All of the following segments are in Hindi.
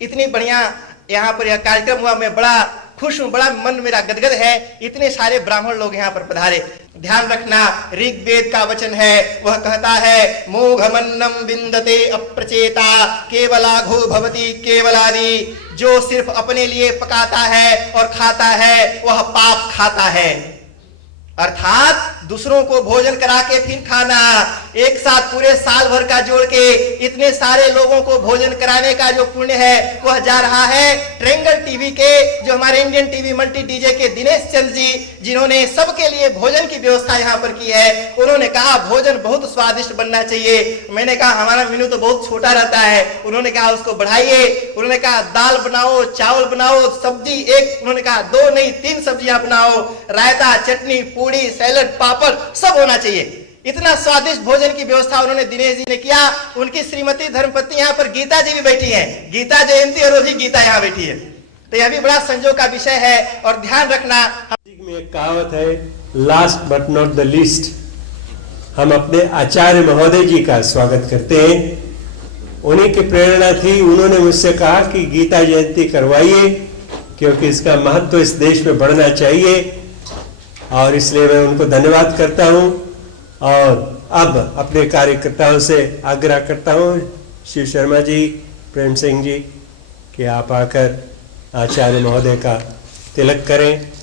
इतनी बढ़िया यहाँ पर यह कार्यक्रम हुआ, मैं बड़ा खुश हूँ, बड़ा मन मेरा गदगद है। इतने सारे ब्राह्मण लोग यहाँ पर पधारे। ध्यान रखना, ऋग्वेद का वचन है, वह कहता है मोघमन्नम विन्दते अप्रचेता केवलाघो भवति केवलादि। जो सिर्फ अपने लिए पकाता है और खाता है वह पाप खाता है। अर्थात दूसरों को भोजन करा के फिर खाना, एक साथ पूरे साल भर का जोड़ के इतने सारे लोगों को भोजन कराने का जो पुण्य है वह जा रहा है ट्रायंगल टीवी के, जो हमारे इंडियन टीवी मल्टी डीजे के दिनेश चंद जी, जिन्होंने सबके लिए भोजन की व्यवस्था यहाँ पर की है। उन्होंने कहा भोजन बहुत स्वादिष्ट बनना चाहिए। मैंने कहा हमारा मेनू तो बहुत छोटा रहता है। उन्होंने कहा उसको बढ़ाइए। उन्होंने कहा दाल बनाओ, चावल बनाओ, सब्जी एक, उन्होंने कहा 2 नहीं 3 सब्जियां बनाओ, रायता, चटनी, पूड़ी, सैलड, पापड़ सब होना चाहिए। इतना स्वादिष्ट भोजन की व्यवस्था उन्होंने दिनेश जी ने किया। उनकी श्रीमती धर्मपत्नी यहाँ पर गीता जी भी बैठी हैं, गीता जयंती और रोजी गीता यहाँ बैठी है। तो यह भी बड़ा संजोग का विषय है। और ध्यान रखना, में एक कहावत है, last but not the least. हम अपने आचार्य महोदय जी का स्वागत करते हैं। उन्हीं की प्रेरणा थी, उन्होंने मुझसे कहा कि गीता जयंती करवाइए क्योंकि इसका महत्व इस देश में बढ़ना चाहिए, और इसलिए मैं उनको धन्यवाद करता हूं। और अब अपने कार्यकर्ताओं से आग्रह करता हूं, शिव शर्मा जी, प्रेम सिंह जी, कि आप आकर आचार्य महोदय का तिलक करें।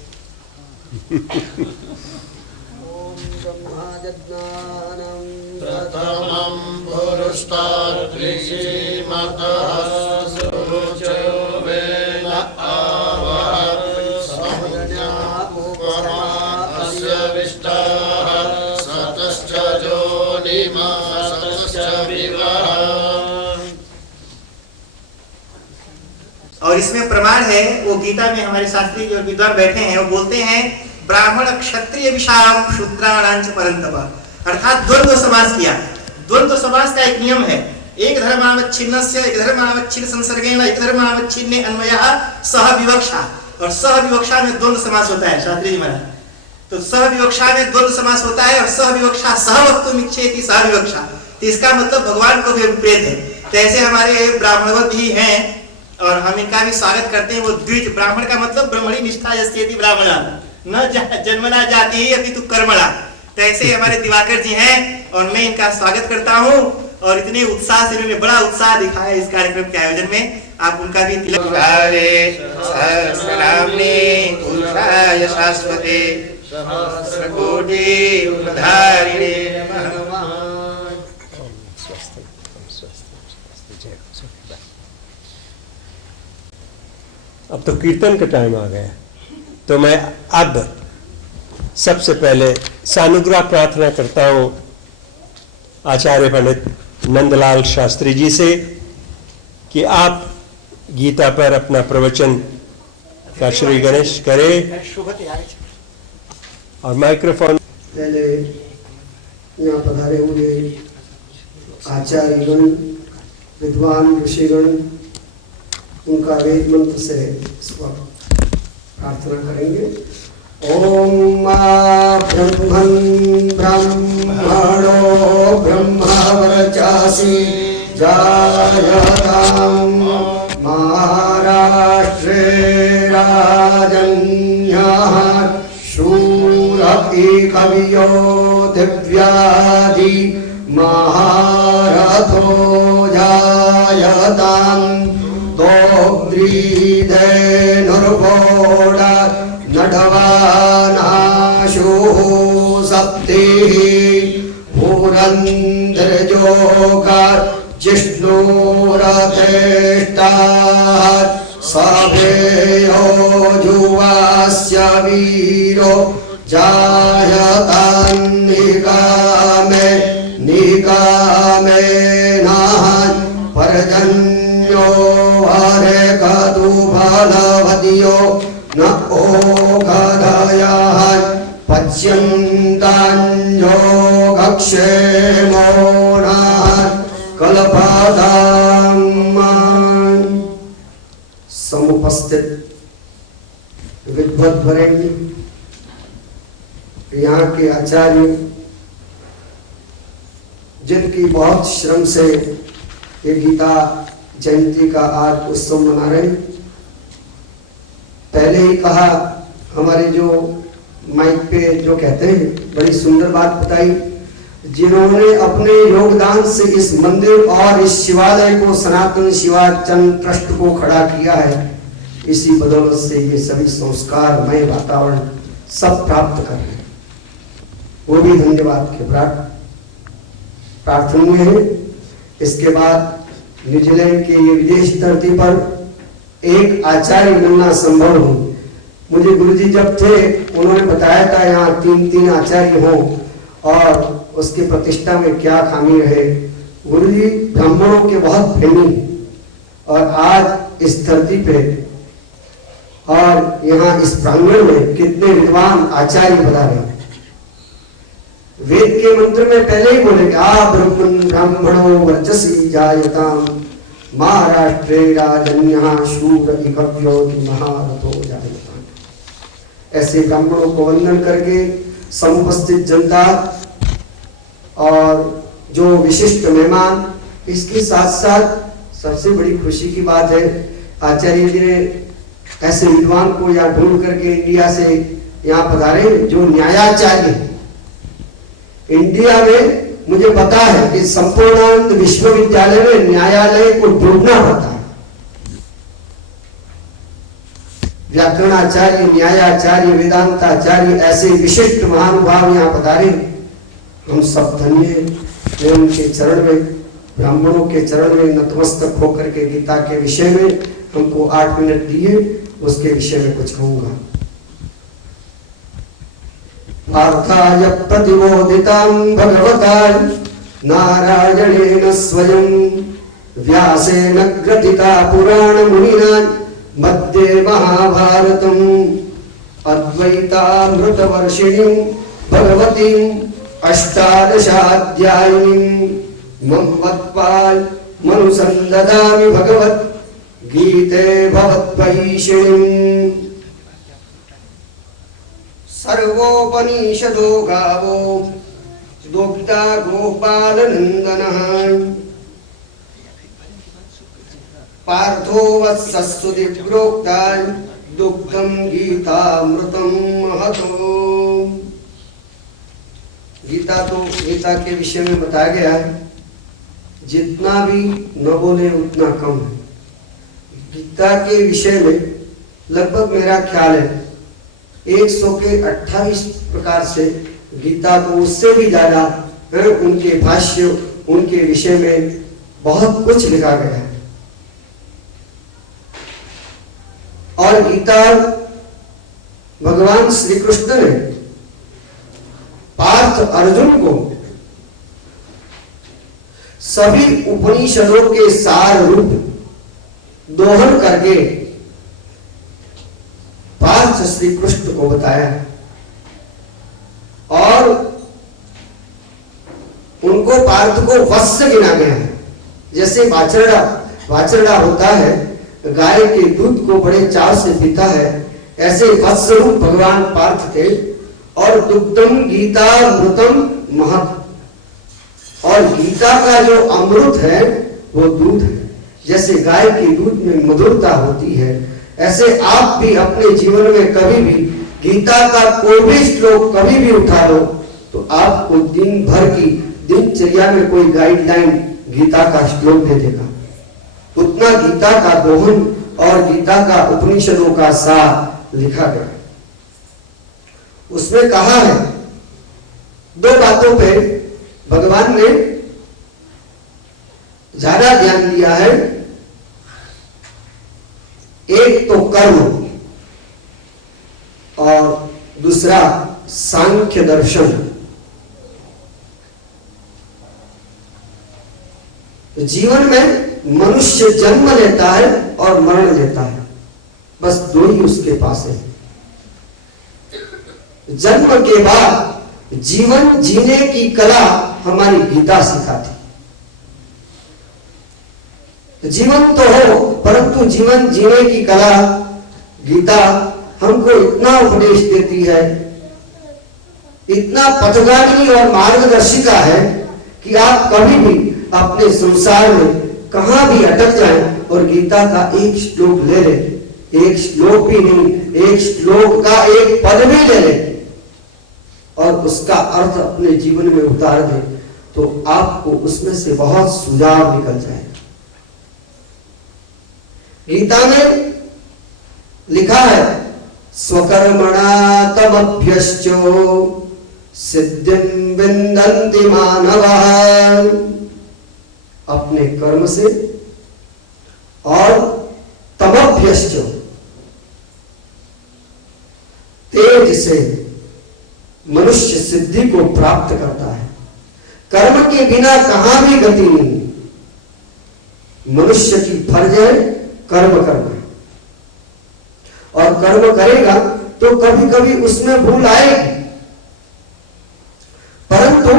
और इसमें प्रमाण है, वो गीता में हमारे शास्त्री जो विद्वान बैठे हैं वो बोलते हैं ब्राह्मण क्षत्रिय विषाम शूद्राणांच परंतप, अर्थात द्वंद्व समास किया। द्वंद्व समास का एक नियम है, एक धर्मावच्छिन्नस्य एक धर्मावच्छिन्न संसर्गेण एक धर्मावच्छिन्ने अन्वयः सह विवक्षा। और सह विवक्षा में द्वंद्व समास होता है शास्त्री जी महाराज। तो सह विवक्षा में द्वंद्व समास होता है और सह विवक्षा सह वक्तुम इच्छेति सह विवक्षा, तो इसका मतलब भगवान को भी अभिप्रेत है। तो ऐसे हमारे ब्राह्मणवत ही हैं और हम इनका भी स्वागत करते हैं। वो द्विज ब्राह्मण का मतलब ब्रह्मणी निष्ठा यस्येति ब्राह्मणा न जन्मना जाति ही अभी तू कर्मणा। तो ऐसे हमारे दिवाकर जी हैं और मैं इनका स्वागत करता हूँ। और इतने उत्साह से इन्होंने बड़ा उत्साह दिखाया इस कार्यक्रम के आयोजन में। आप उनका भी तिलक शाश्वते सहस्रकोटि धारिणे नमः। अब तो कीर्तन का टाइम आ गया, तो मैं अब सबसे पहले सानुग्रह प्रार्थना करता हूं आचार्य पंडित नंदलाल शास्त्री जी से कि आप गीता पर अपना प्रवचन का श्री गणेश करें। और माइक्रोफोन पहले यहाँ पधारे हुए आचार्यगण, विद्वान ऋषिगण, उनका वेद मंत्र से प्रार्थना करेंगे। ओम ब्रह्मन् ब्रह्मणो ब्रह्मवर्चासि जायतां महाराष्ट्रे राजन्यः शूरपि कवियो दिव्यादि महारथो जायतां दोग्रीधेनुर्वोड नटवानाशुः सप्तिः पुरन्दरजोगार जिष्णुरथेष्टाः सभेयो जुवास्य वीरो जायतां निकामे निकामेनाः पर्जन्यो हरे कदु फलवदियो न ओघदयः पच्यन्तान्यो गक्षेमो नः कल्पताम्। समुपस्थित विद्वत वरेण्य यहाँ के आचार्य, जिनकी बहुत श्रम से ये गीता जयंती का आज उत्सव मना रहे हैं। पहले ही कहा, हमारे जो माइक पे जो कहते हैं, बड़ी सुंदर बात बताई, जिन्होंने अपने योगदान से इस मंदिर और इस शिवालय को, सनातन शिवाचन ट्रस्ट को खड़ा किया है, इसी बदौलत से ये सभी संस्कारमय वातावरण सब प्राप्त कर रहे हैं, वो भी धन्यवाद के प्रार्थनीय है। इसके बाद न्यूजीलैंड के ये विदेश धरती पर एक आचार्य मिलना संभव हो। मुझे गुरुजी जब थे उन्होंने बताया था यहाँ 3 आचार्य हों और उसकी प्रतिष्ठा में क्या खामी रहे। गुरुजी ब्राह्मणों के बहुत प्रेमी और आज इस धरती पे और यहाँ इस प्रांगण में कितने विद्वान आचार्य बता रहे हैं। वेद के मंत्र में पहले ही बोले आ ब्राह्मणो वर्चसी जायताम महाराष्ट्रे राजन्यः शूर इकव्योति महारथो जायताम। ऐसे ब्राह्मणों को वंदन करके समुपस्थित जनता और जो विशिष्ट मेहमान, इसके साथ साथ सबसे बड़ी खुशी की बात है, आचार्य जी ने ऐसे विद्वान को यहाँ ढूंढ करके इंडिया से यहाँ पधारे जो न्यायाचार्य हैं। इंडिया में मुझे पता है कि संपूर्णानंद विश्वविद्यालय में न्यायालय को ढूंढना पड़ता है। व्याकरणाचार्य, न्यायाचार्य, वेदांताचार्य, ऐसे विशिष्ट महानुभाव यहाँ पधारे, हम सब धन्य हैं। मैं उनके चरण में, ब्राह्मणों के चरण में नतमस्तक होकर के गीता के विषय में हमको 8 मिनट दिए, उसके विषय में कुछ कहूंगा। पार्थाय प्रतिबोधितां भगवता नारायणेन स्वयं व्यासेन ग्रथिता पुराण मुनिना मध्ये महाभारतम् अद्वैतामृतवर्षिणीं भगवतीं अष्टादशाध्यायिनीं मनुसन्दधामि भगवत् गीते भवद्वैषिणीम्। सर्वोपनिषदो गावो दुग्धा गोपालनन्दनः पार्थो वत्सस्तुति प्रोक्ता दुग्धं गीतामृतं महतो। गीता के विषय में बताया गया है, जितना भी न बोले उतना कम है। गीता के विषय में लगभग मेरा ख्याल है 128 प्रकार से गीता को, उससे भी ज्यादा उनके भाष्य, उनके विषय में बहुत कुछ लिखा गया है। और गीता भगवान श्री कृष्ण ने पार्थ अर्जुन को सभी उपनिषदों के सार रूप दोहन करके पार्थ श्री कृष्ण को बताया और उनको पार्थ को वत्स गिना गया है। जैसे वाचरड़ा होता है, गाय के दूध को बड़े चाव से पीता है, ऐसे वत्स रूप भगवान पार्थ थे। और दुग्धम गीता अमृतम महत्, और गीता का जो अमृत है वो दूध है। जैसे गाय के दूध में मधुरता होती है, ऐसे आप भी अपने जीवन में कभी भी गीता का कोई भी श्लोक कभी भी उठा लो तो आपको दिन भर की दिनचर्या में कोई गाइडलाइन गीता का श्लोक दे देगा। उतना गीता का दोहन और गीता का उपनिषदों का सार लिखा गया। उसमें कहा है, 2 बातों पे भगवान ने ज्यादा ध्यान दिया है। एक तो कर्म और दूसरा सांख्य दर्शन। जीवन में मनुष्य जन्म लेता है और मरण लेता है, बस 2 ही उसके पास है। जन्म के बाद जीवन जीने की कला हमारी गीता सिखाती। जीवन तो हो परंतु जीवन जीने की कला गीता हमको इतना उपदेश देती है, इतना पथगामिनी और मार्गदर्शिका है कि आप कभी भी अपने संसार में कहां भी अटक जाए और गीता का एक श्लोक ले ले, एक श्लोक भी नहीं, एक श्लोक का एक पद भी ले ले और उसका अर्थ अपने जीवन में उतार दे, तो आपको उसमें से बहुत सुझाव निकल जाएगा। गीता में लिखा है, स्वकर्मणा तमभ्यश्चो सिद्धिं विन्दन्ति मानवः। अपने कर्म से और तमभ्यश्च तेज से मनुष्य सिद्धि को प्राप्त करता है। कर्म के बिना कहां भी गति नहीं। मनुष्य की फर्ज है कर्म करना, और कर्म करेगा तो कभी कभी उसमें भूल आएगी, परंतु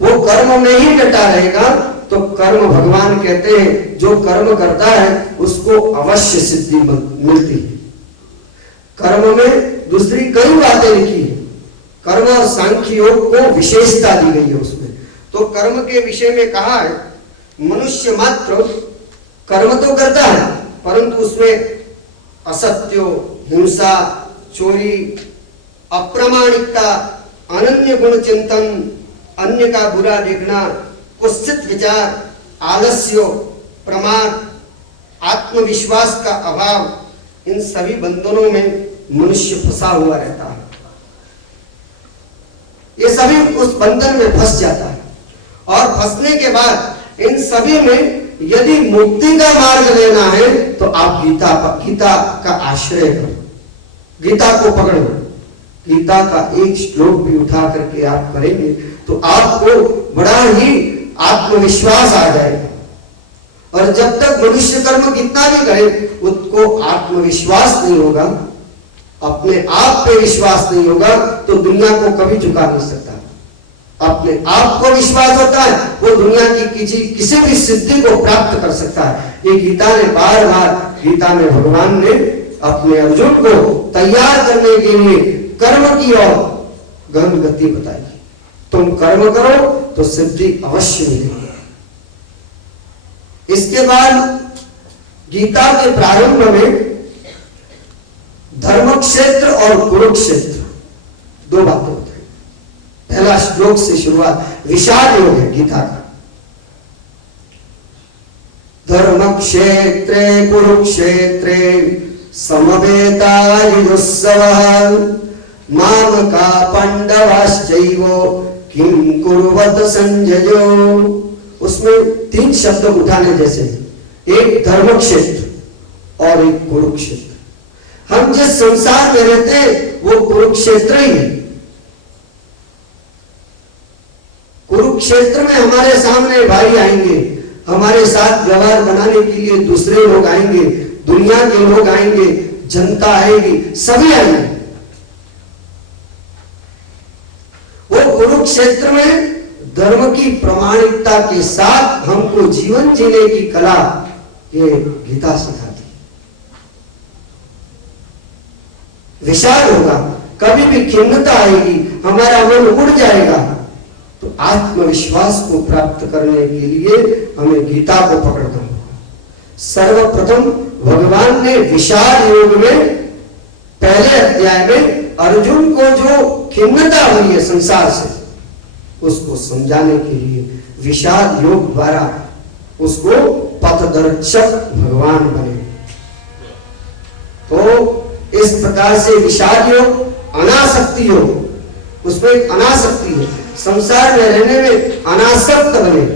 वो कर्म में ही डटा रहेगा तो कर्म, भगवान कहते हैं जो कर्म करता है उसको अवश्य सिद्धि मिलती है। कर्म में दूसरी कई बातें लिखी है, कर्म और सांख्य योग को विशेषता दी गई है उसमें। तो कर्म के विषय में कहा है, मनुष्य मात्र कर्म तो करता है परंतु उसमें असत्य, हिंसा, चोरी, अप्रामाणिकता, अनन्य गुण चिंतन, अन्य का बुरा देखना, कुत्सित विचार, आलस्य, प्रमाद, आत्मविश्वास का अभाव, इन सभी बंधनों में मनुष्य फंसा हुआ रहता है। ये सभी उस बंधन में फंस जाता है और फंसने के बाद इन सभी में यदि मुक्ति का मार्ग लेना है तो आप गीता का आश्रय करो, गीता को पकड़ो। गीता का एक श्लोक भी उठा करके आप करेंगे तो आपको बड़ा ही आत्मविश्वास आ जाएगा। और जब तक मनुष्य कर्म कितना भी करे उसको आत्मविश्वास नहीं होगा, अपने आप पे विश्वास नहीं होगा, तो दुनिया को कभी झुका नहीं सकता। अपने आप को विश्वास होता है वो दुनिया की किसी भी सिद्धि को प्राप्त कर सकता है। ये गीता ने बार बार, गीता में भगवान ने अपने अर्जुन को तैयार करने के लिए कर्म की ओर गहन गति बताई। तुम कर्म करो तो सिद्धि अवश्य मिलेगी। इसके बाद गीता के प्रारंभ में धर्म क्षेत्र और कुरुक्षेत्र दो बातें बताई। पहला श्लोक से शुरुआत, विषाद योग है गीता का। धर्म क्षेत्रे कुरुक्षेत्रे समवेतायुत्सवः मामका पांडवाश्चैव किं कुर्वत संजयो। उसमें तीन शब्द उठाने जैसे, एक धर्म क्षेत्र और एक कुरुक्षेत्र। हम जिस संसार में रहते वो कुरुक्षेत्र ही है। कुरुक्षेत्र में हमारे सामने भाई आएंगे, हमारे साथ व्यवहार बनाने के लिए दूसरे लोग आएंगे, दुनिया के लोग आएंगे, जनता आएगी, सभी आएंगे। वो कुरुक्षेत्र में धर्म की प्रामाणिकता के साथ हमको जीवन जीने की कला ये गीता सिखाती। विषाद होगा, कभी भी खिन्नता आएगी, हमारा मन उड़ जाएगा, तो आत्मविश्वास को प्राप्त करने के लिए हमें गीता को पकड़ना होगा। सर्वप्रथम भगवान ने विषाद योग में पहले अध्याय में अर्जुन को जो खिन्नता हुई है संसार से, उसको समझाने के लिए विषाद योग द्वारा उसको पथदर्शक भगवान बने। तो इस प्रकार से विषाद योग, अनासक्ति योग, उसमें अनासक्ति है, संसार में रहने में अनासक्त बने,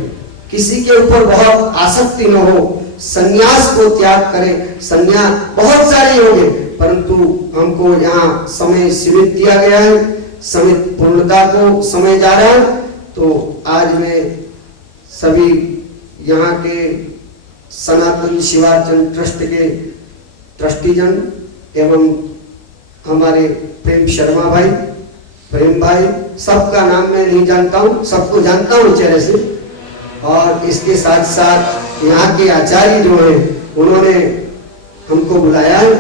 किसी के ऊपर बहुत आसक्ति न हो, संन्यास को त्याग करें। संन्यास बहुत सारे योग है परंतु हमको यहाँ समय सीमित दिया गया है, समय पूर्णता को समय जा रहा है। तो आज मैं सभी यहाँ के सनातन शिवार्चन ट्रस्ट के ट्रस्टीजन एवं हमारे प्रेम शर्मा भाई, प्रेम भाई, सबका नाम मैं नहीं जानता हूँ, सबको जानता हूँ चेहरे से। और इसके साथ साथ यहाँ के आचार्य जो हैं उन्होंने हमको बुलाया है,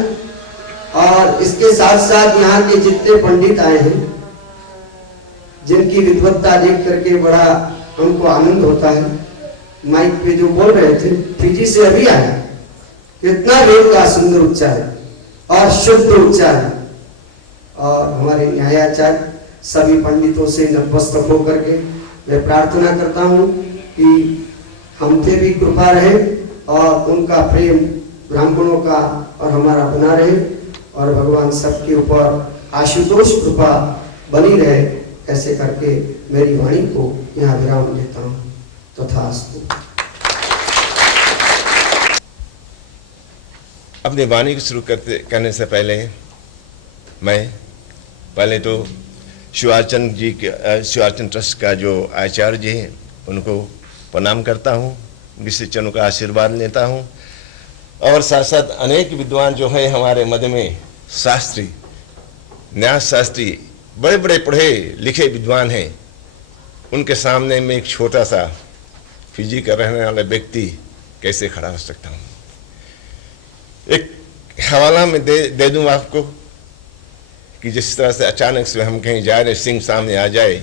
और इसके साथ साथ यहाँ के जितने पंडित आए हैं जिनकी विद्वत्ता देख करके बड़ा हमको आनंद होता है। माइक पे जो बोल रहे थे, फिजी से अभी आया, इतना वेद का सुंदर उच्चारण और शुद्ध उच्चारण। और हमारे न्यायाचार्य सभी पंडितों से नतमस्तक होकर के मैं प्रार्थना करता हूँ कि हम पे भी कृपा रहे और उनका प्रेम ब्राह्मणों का और हमारा बना रहे, और भगवान सबके ऊपर आशुतोष कृपा बनी रहे। ऐसे करके मेरी वाणी को यहाँ विराम देता हूँ। तथास्तु। अपनी वाणी को शुरू करने से पहले मैं तो शिवार्चन ट्रस्ट का जो आचार्य जी हैं उनको प्रणाम करता हूँ, विशिष्टजनों का आशीर्वाद लेता हूँ, और साथ साथ अनेक विद्वान जो हैं हमारे मध्य में, शास्त्री, न्यास शास्त्री, बड़े बड़े पढ़े लिखे विद्वान हैं, उनके सामने मैं एक छोटा सा फिजी का रहने वाला व्यक्ति कैसे खड़ा हो सकता हूँ। एक हवाला में दे दूँ आपको कि जिस तरह से अचानक से हम कहीं जा रहे, सिंह सामने आ जाए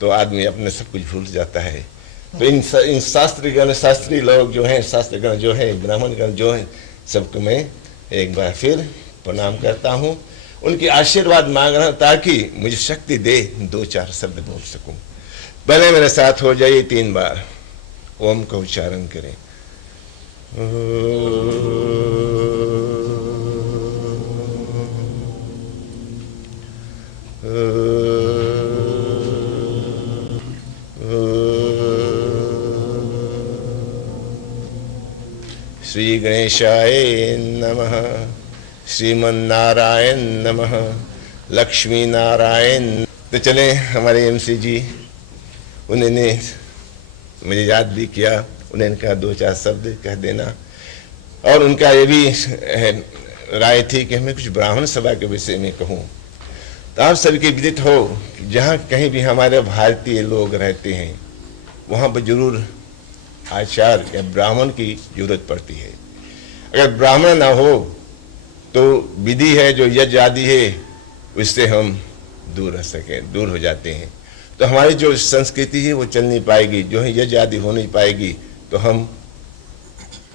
तो आदमी अपने सब कुछ भूल जाता है। तो इन शास्त्री लोग जो हैं, शास्त्रगण जो हैं, ब्राह्मणगण जो हैं, सबको मैं एक बार फिर प्रणाम करता हूँ, उनकी आशीर्वाद मांग रहा हूँ ताकि मुझे शक्ति दे 2-4 शब्द बोल सकूं। पहले मेरे साथ हो जाइए 3 बार ओम का उच्चारण करें। श्री गणेशाय नमः, श्रीमन्नारायण नमः, लक्ष्मी नारायण। तो चले हमारे एमसी जी, उन्होंने मुझे याद भी किया, उन्होंने कहा 2-4 शब्द कह देना, और उनका ये भी राय थी कि मैं कुछ ब्राह्मण सभा के विषय में कहूँ। तो आप सभी के विदित हो कि जहाँ कहीं भी हमारे भारतीय लोग रहते हैं वहाँ पर जरूर आचार्य या ब्राह्मण की जरूरत पड़ती है। अगर ब्राह्मण ना हो तो विधि है जो यज्ञ आदि है उससे हम दूर रह सकें, दूर हो जाते हैं। तो हमारी जो संस्कृति है वो चल नहीं पाएगी, जो है यज्ञ आदि हो नहीं पाएगी, तो हम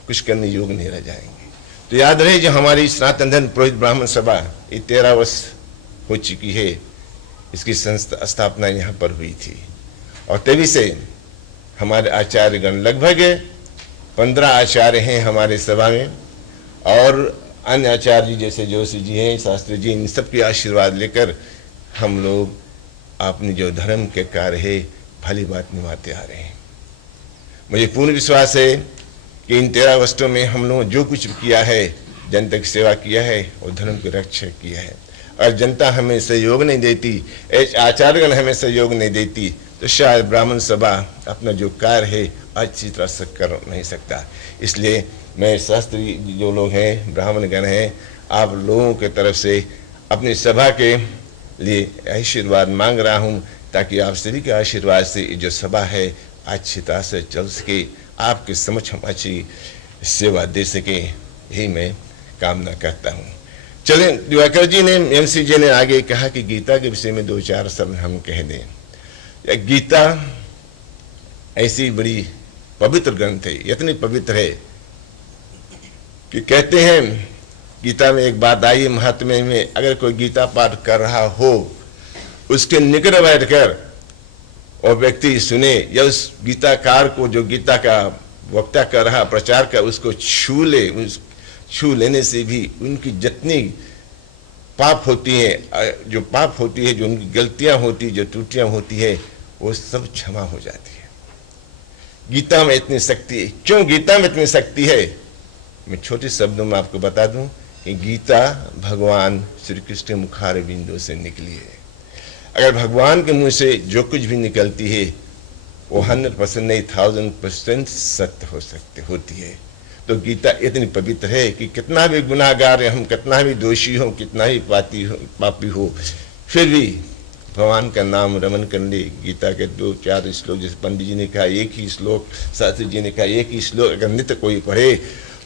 कुछ करने योग्य नहीं रह जाएंगे। तो याद रहे जो हमारी सनातन धर्म पुरोहित ब्राह्मण सभा ये 13 वर्ष हो चुकी है, इसकी स्थापना यहाँ पर हुई थी, और तभी से हमारे आचार्यगण लगभग 15 आचार्य हैं हमारे सभा में, और अन्य आचार्य जी जैसे जोशी जी हैं, शास्त्री जी, इन सब के आशीर्वाद लेकर हम लोग अपने जो धर्म के कार्य है भली बात निभाते आ रहे हैं। मुझे पूर्ण विश्वास है कि इन 13 वर्षों में हम लोगों ने जो कुछ किया है, जनता की सेवा किया है और धर्म की रक्षा किया है, और जनता हमें सहयोग नहीं देती, आचार्यगण हमें सहयोग नहीं देती, तो शायद ब्राह्मण सभा अपना जो कार्य है अच्छी तरह से कर नहीं सकता। इसलिए मैं शास्त्री जो लोग हैं, ब्राह्मणगण हैं, आप लोगों के तरफ से अपनी सभा के लिए आशीर्वाद मांग रहा हूं, ताकि आप सभी के आशीर्वाद से जो सभा है अच्छी तरह से चल सके, आपके समक्ष हम अच्छी सेवा दे सके, यही मैं कामना करता हूं। चलें, दिवाकर जी ने, एमसी जी ने आगे कहा कि गीता के विषय में 2-4 शब्द हम कह दें। गीता ऐसी बड़ी पवित्र ग्रंथ है, इतनी पवित्र है कि कहते हैं गीता में एक बात आई महात्म्य में, अगर कोई गीता पाठ कर रहा हो उसके निकट बैठकर और व्यक्ति सुने, या उस गीताकार को जो गीता का वक्ता कर रहा, प्रचार कर, उसको छू ले, छू लेने से भी उनकी जितनी पाप होती है, जो पाप होती है, जो उनकी गलतियां होती, जो त्रुटियां होती है, वो सब क्षमा हो जाती है। गीता में इतनी शक्ति है। क्यों गीता में इतनी शक्ति है? मैं छोटे शब्दों में आपको बता दूं कि गीता भगवान श्री कृष्ण के मुखार बिंदु से निकली है। अगर भगवान के मुंह से जो कुछ भी निकलती है वो 100% नहीं, 1000% सत्य होती है। तो गीता इतनी पवित्र है कि कितना भी गुनाहगार हम, कितना भी दोषी हो, कितना ही पापी हो, फिर भी भगवान का नाम रमन कर ले। गीता के 2-4 श्लोक, जैसे पंडित जी ने कहा एक ही श्लोक, शास्त्री जी ने कहा एक ही श्लोक, अगर नित्य कोई पढ़े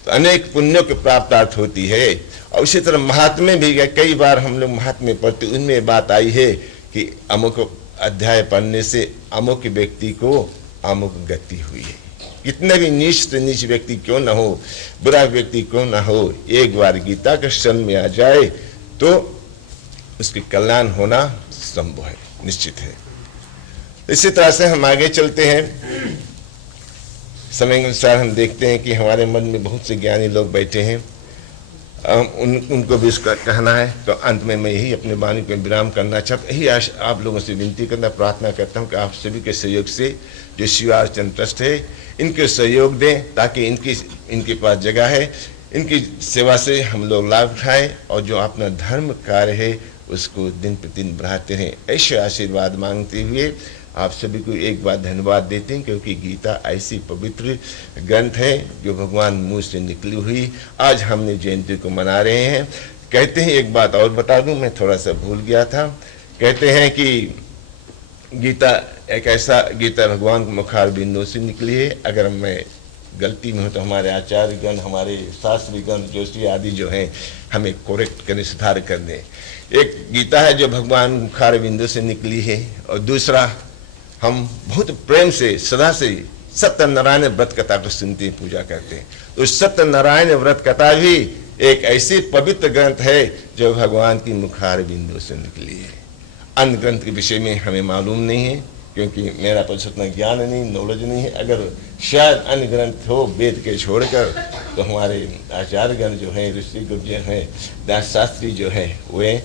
तो अनेक पुण्यों की प्राप्त होती है। और उसी तरह महात्म्य भी है, कई बार हम लोग महात्म्य पढ़ते, उनमें बात आई है कि अमुक अध्याय पढ़ने से अमुक व्यक्ति को अमुक गति हुई है। कितने भी नीच से नीच व्यक्ति क्यों ना हो, बुरा व्यक्ति क्यों ना हो, एक बार गीता के शरण में आ जाए तो उसकी कल्याण होना संभव है, निश्चित है। इसी तरह से हम आगे चलते हैं। समय के अनुसार हम देखते हैं कि हमारे मन में बहुत से ज्ञानी लोग बैठे हैं, उनको भी इसका कहना है। तो अंत में मैं यही अपने वाणी को विराम करना चाहता, यही आप लोगों से विनती करना, प्रार्थना करता हूँ कि आप सभी के सहयोग से जो शिवार्चन ट्रस्ट है इनके सहयोग दें, ताकि इनके पास जगह है, इनकी सेवा से हम लोग लाभ उठाएं और जो अपना धर्म कार्य है उसको दिन प्रतिदिन बढ़ाते रहें। ऐसे आशीर्वाद मांगते हुए आप सभी को एक बार धन्यवाद देते हैं, क्योंकि गीता ऐसी पवित्र ग्रंथ है जो भगवान मुंह से निकली हुई आज हमने जयंती को मना रहे हैं। कहते हैं, एक बात और बता दूं, मैं थोड़ा सा भूल गया था। कहते हैं कि गीता एक ऐसा, गीता भगवान के मुखार बिंदु से निकली है। अगर मैं गलती में हूँ तो हमारे आचार्यगण, हमारे शास्त्रीगण, जोशी आदि जो हैं हमें कोरेक्ट करें, सुधार कर दें। एक गीता है जो भगवान मुखार बिंदु से निकली है, और दूसरा हम बहुत प्रेम से सदा से सत्यनारायण व्रत कथा को सुनते हैं, पूजा करते हैं। तो सत्यनारायण व्रत कथा भी एक ऐसी पवित्र ग्रंथ है जो भगवान की मुखार बिंदु से निकली है। अन्य ग्रंथ के विषय में हमें मालूम नहीं है, क्योंकि मेरा पास उतना ज्ञान नहीं, नॉलेज नहीं है। अगर शायद अन्य ग्रंथ हो वेद के छोड़कर, तो हमारे आचार्यगण जो हैं, ऋषि गुरु जो हैं, दास शास्त्री जो है, वे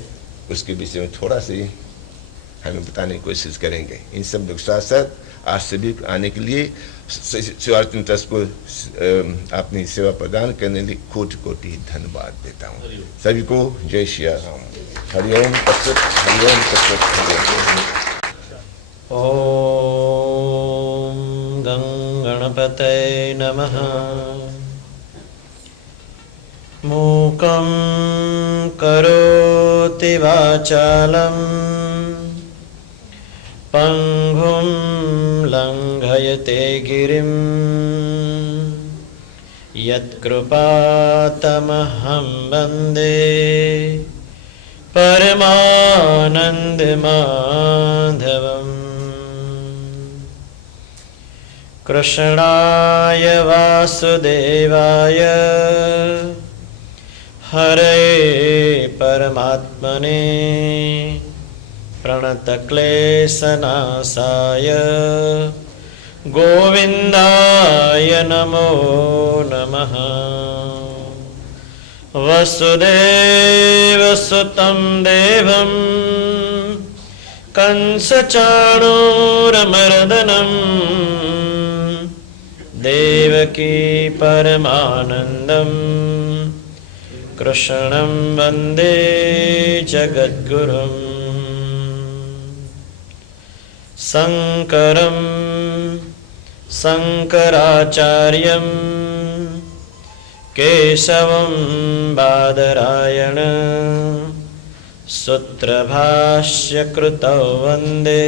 उसके विषय में थोड़ा सी हमें बताने की कोशिश करेंगे। इन सब लोग साथ साथ आज सभी को आने के लिए शिवार्चन ट्रस्ट को अपनी सेवा प्रदान करने के लिए कोटि कोटि धन्यवाद देता हूँ। सभी को जय श्री राम। हरिओम तत्सत, हरिओम तत्सत, हरिओम। ओम गणपतये नमः। मूकं करोति वाचालं पंगुं लंघयते गिरिं यत्कृपातमहं वन्दे परमानन्दमाधवम्। कृष्णाय वासुदेवाय हरे परमात्मने प्रणतक्लेशनाशाय गोविन्दाय नमो नमः। वसुदेवसुतं देवं कंसचाणूरमर्दनं देवकी परमानन्दं कृष्णं वन्दे जगद्गुरुम्। शङ्करं शङ्कराचार्यं केशवं बादरायण सूत्रभाष्यकृतौ वन्दे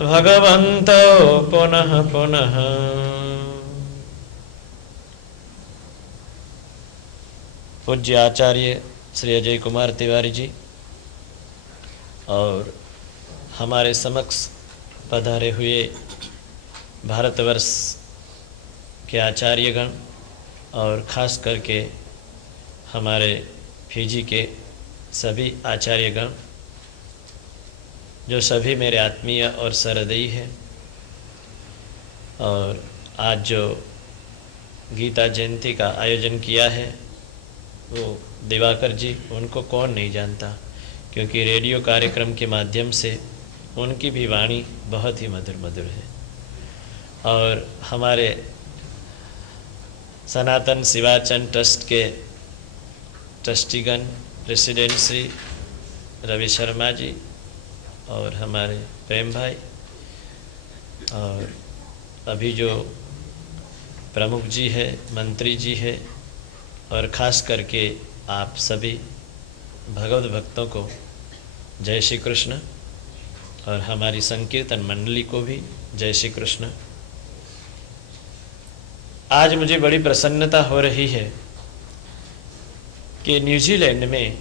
भगवन्तौ पुनः पुनः। पूज्य आचार्य श्री अजय कुमार तिवारी जी और हमारे समक्ष पधारे हुए भारतवर्ष के आचार्यगण और ख़ास करके हमारे फिजी के सभी आचार्यगण, जो सभी मेरे आत्मीय और सहृदयी हैं, और आज जो गीता जयंती का आयोजन किया है वो दिवाकर जी, उनको कौन नहीं जानता, क्योंकि रेडियो कार्यक्रम के माध्यम से उनकी भी वाणी बहुत ही मधुर मधुर है। और हमारे सनातन शिवार्चन ट्रस्ट के ट्रस्टीगण प्रेसिडेंट श्री रवि शर्मा जी और हमारे प्रेम भाई, और अभी जो प्रमुख जी है, मंत्री जी है, और ख़ास करके आप सभी भगवत भक्तों को जय श्री कृष्ण, और हमारी संकीर्तन मंडली को भी जय श्री कृष्ण। आज मुझे बड़ी प्रसन्नता हो रही है कि न्यूजीलैंड में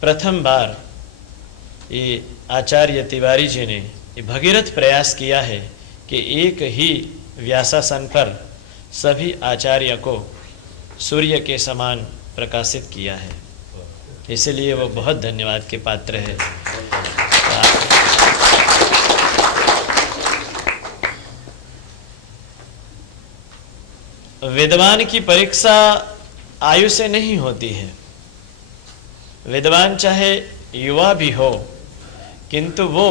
प्रथम बार ये आचार्य तिवारी जी ने ये भगीरथ प्रयास किया है कि एक ही व्यासासन पर सभी आचार्य को सूर्य के समान प्रकाशित किया है, इसलिए वो बहुत धन्यवाद के पात्र है। विद्वान की परीक्षा आयु से नहीं होती है। विद्वान चाहे युवा भी हो, किंतु वो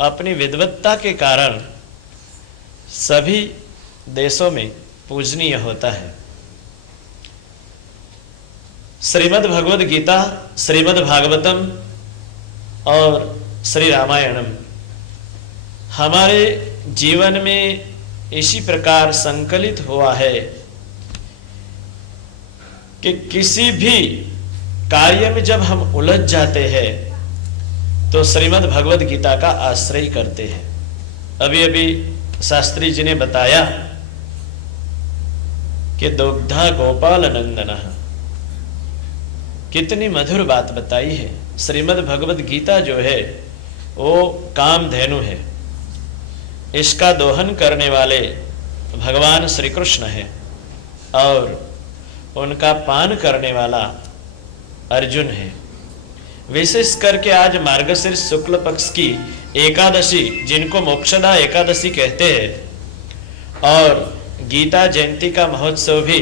अपनी विद्वत्ता के कारण सभी देशों में पूजनीय होता है। श्रीमद् भगवद गीता, श्रीमद् भागवतम और श्री रामायणम हमारे जीवन में इसी प्रकार संकलित हुआ है कि किसी भी कार्य में जब हम उलझ जाते हैं तो श्रीमद् भगवद गीता का आश्रय करते हैं। अभी अभी शास्त्री जी ने बताया कि दुग्धा गोपाल नंदन, कितनी मधुर बात बताई है। श्रीमद् भगवद गीता जो है वो कामधेनु है, इसका दोहन करने वाले भगवान श्री कृष्ण है और उनका पान करने वाला अर्जुन है। विशेष करके आज मार्गशीर्ष शुक्ल पक्ष की एकादशी, जिनको मोक्षदा एकादशी कहते हैं, और गीता जयंती का महोत्सव भी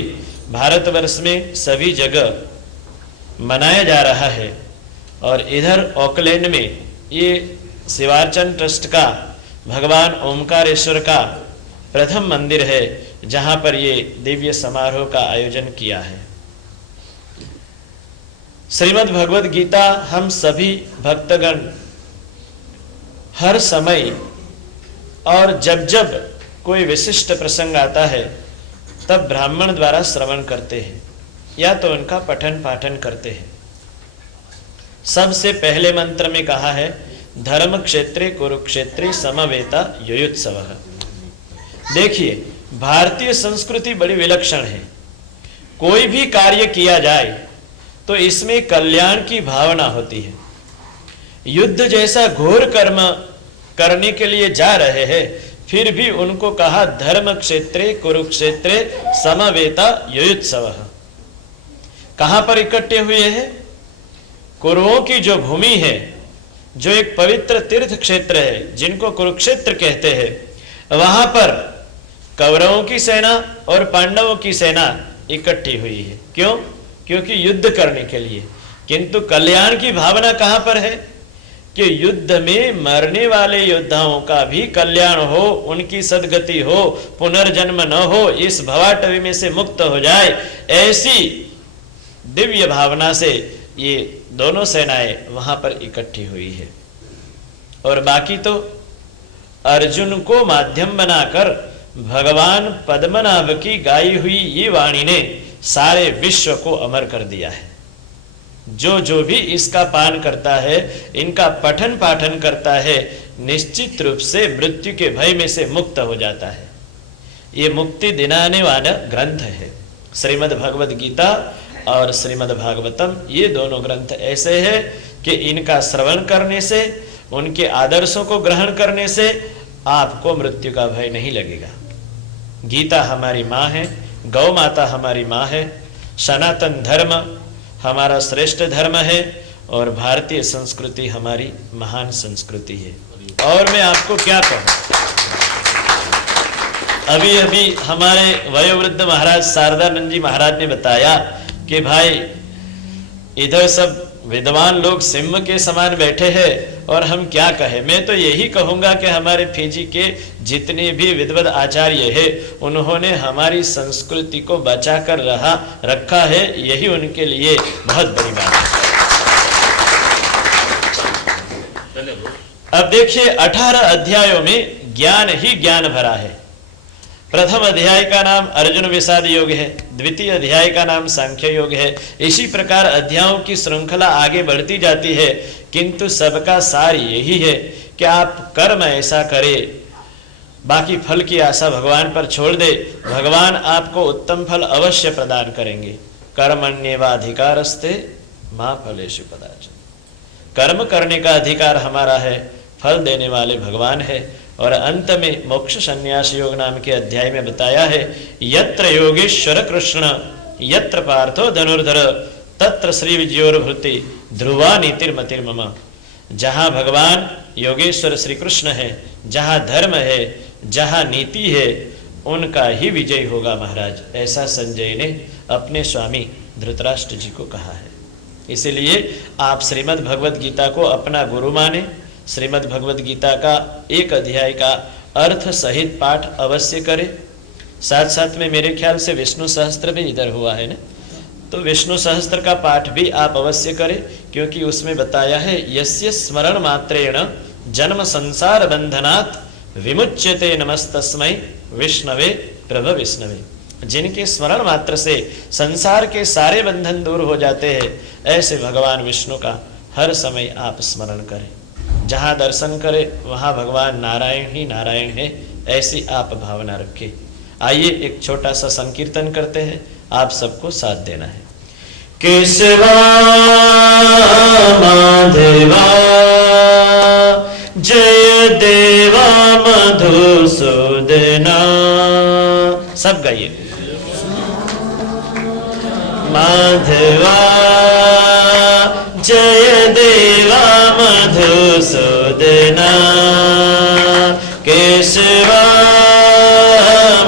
भारतवर्ष में सभी जगह मनाया जा रहा है। और इधर ऑकलैंड में ये शिवार्चन ट्रस्ट का भगवान ओमकारेश्वर का प्रथम मंदिर है, जहां पर ये दिव्य समारोह का आयोजन किया है। श्रीमद् भगवद गीता हम सभी भक्तगण हर समय और जब जब कोई विशिष्ट प्रसंग आता है तब ब्राह्मण द्वारा श्रवण करते हैं या तो उनका पठन पाठन करते हैं। सबसे पहले मंत्र में कहा है धर्म क्षेत्रे कुरुक्षेत्रे समवेता युयुत्सवः। देखिए, भारतीय संस्कृति बड़ी विलक्षण है। कोई भी कार्य किया जाए तो इसमें कल्याण की भावना होती है। युद्ध जैसा घोर कर्म करने के लिए जा रहे हैं, फिर भी उनको कहा धर्म क्षेत्रे कुरुक्षेत्रे समवेता युयुत्सवः। कहां पर इकट्ठे हुए हैं? कुरुओं की जो भूमि है, जो एक पवित्र तीर्थ क्षेत्र है जिनको कुरुक्षेत्र कहते हैं, वहां पर कौरवों की सेना और पांडवों की सेना इकट्ठी हुई है। क्यों? क्योंकि युद्ध करने के लिए। किंतु कल्याण की भावना कहां पर है कि युद्ध में मरने वाले योद्धाओं का भी कल्याण हो, उनकी सद्गति हो, पुनर्जन्म न हो, इस भवाटवी में से मुक्त हो जाए, ऐसी दिव्य भावना से ये दोनों सेनाएं वहां पर इकट्ठी हुई है। और बाकी तो अर्जुन को माध्यम बनाकर भगवान पद्मनाभ की गाई हुई ये वाणी ने सारे विश्व को अमर कर दिया है। जो जो भी इसका पान करता है, इनका पठन पाठन करता है, निश्चित रूप से मृत्यु के भय में से मुक्त हो जाता है। ये मुक्ति दिलाने वाला ग्रंथ है। श्रीमद् भगवद गीता और श्रीमद् भागवतम, ये दोनों ग्रंथ ऐसे हैं कि इनका श्रवण करने से, उनके आदर्शों को ग्रहण करने से आपको मृत्यु का भय नहीं लगेगा। गीता हमारी माँ है, गौ माता हमारी माँ है, सनातन धर्म हमारा श्रेष्ठ धर्म है और भारतीय संस्कृति हमारी महान संस्कृति है। और मैं आपको क्या कहूँ, अभी अभी हमारे वयोवृद्ध महाराज शारदानंद जी महाराज ने बताया कि भाई इधर सब विद्वान लोग सिंह के समान बैठे हैं और हम क्या कहें। मैं तो यही कहूंगा कि हमारे फिजी के जितने भी विद्वद आचार्य हैं, उन्होंने हमारी संस्कृति को बचा कर रखा है, यही उनके लिए बहुत बड़ी बात है। अब देखिए, 18 अध्यायों में ज्ञान ही ज्ञान भरा है। प्रथम अध्याय का नाम अर्जुन विषाद योग है, द्वितीय अध्याय का नाम सांख्य योग है। इसी प्रकार अध्यायों की श्रृंखला आगे बढ़ती जाती है, किंतु सबका सार यही है कि आप कर्म ऐसा करें, बाकी फल की आशा भगवान पर छोड़ दे। भगवान आपको उत्तम फल अवश्य प्रदान करेंगे। कर्मण्येवाधिकारस्ते मा फलेषु कदाचन। कर्म करने का अधिकार हमारा है, फल देने वाले भगवान है। और अंत में मोक्ष संन्यास योग नाम के अध्याय में बताया है, यत्र योगेश्वर कृष्ण यत्र पार्थो धनुर्धर तत्र श्री विजयोर्भृति ध्रुवा नीतिर्मतिर्मम। जहाँ भगवान योगेश्वर श्री कृष्ण है, जहाँ धर्म है, जहाँ नीति है, उनका ही विजय होगा महाराज, ऐसा संजय ने अपने स्वामी धृतराष्ट्र जी को कहा है। इसलिए आप श्रीमद् भगवद गीता को अपना गुरु माने, श्रीमद् भगवद गीता का एक अध्याय का अर्थ सहित पाठ अवश्य करें। साथ साथ में मेरे ख्याल से विष्णु सहस्त्र भी इधर हुआ है ना, तो विष्णु सहस्त्र का पाठ भी आप अवश्य करें, क्योंकि उसमें बताया है यस्य स्मरण मात्रेण जन्म संसार बंधनात् विमुच्यते नमस्तस्मै विष्णवे प्रभ विष्णवे। जिनके स्मरण मात्र से संसार के सारे बंधन दूर हो जाते हैं, ऐसे भगवान विष्णु का हर समय आप स्मरण करें। जहाँ दर्शन करें वहाँ भगवान नारायण ही नारायण है, ऐसी आप भावना रखें। आइए एक छोटा सा संकीर्तन करते हैं, आप सबको साथ देना है। केशवा माधवा जय देवा मधुसूदना, सब गाइए। माधवा जय देवा मधुसूदना, केशवा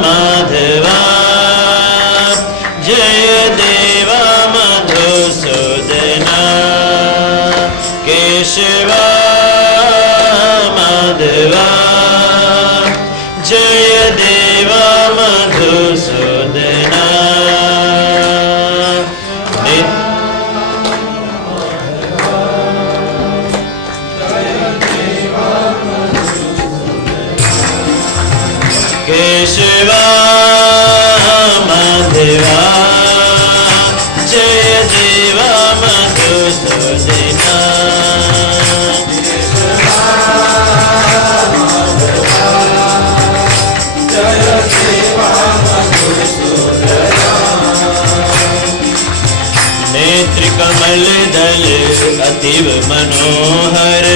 माधवा जय देवा मधुसूदना, केशवा माधवा जय देवा मधुसूदना। केशवा माधवा जय देवा मधुसूदना, नेत्र कमल दल अतीव मनोहर,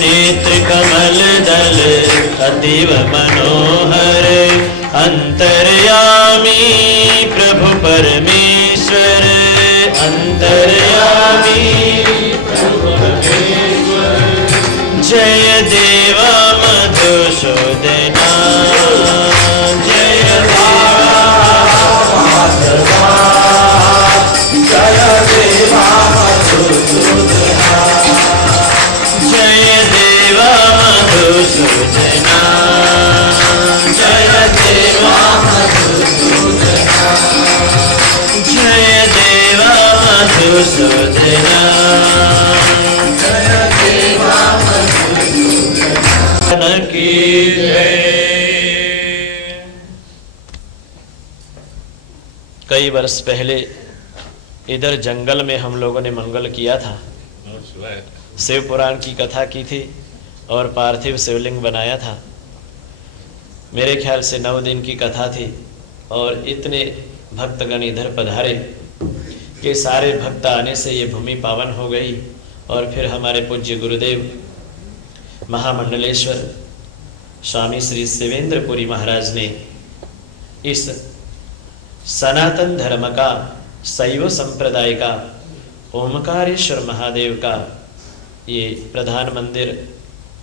नेत्र कमल दल अतीव मनोहर, अंतर्यामी प्रभु परमेश्वर, अंतर्यामी प्रभु परमेश्वर, जय देवा मधुसूदना, जय देवा माधवा जय देवा मधुसूदना, जय देवा मधुसूदना, जय देवा मधुसूदना, जय देवा मधुसूदना, जय देवा मधुसूदना की जय। कई वर्ष पहले इधर जंगल में हम लोगों ने मंगल किया था, शिव पुराण की कथा की थी और पार्थिव शिवलिंग बनाया था। मेरे ख्याल से 9 दिन की कथा थी और इतने भक्तगण इधर पधारे कि सारे भक्त आने से ये भूमि पावन हो गई। और फिर हमारे पूज्य गुरुदेव महामंडलेश्वर स्वामी श्री शिवेंद्रपुरी महाराज ने इस सनातन धर्म का, शैव संप्रदाय का, ओमकारेश्वर महादेव का ये प्रधान मंदिर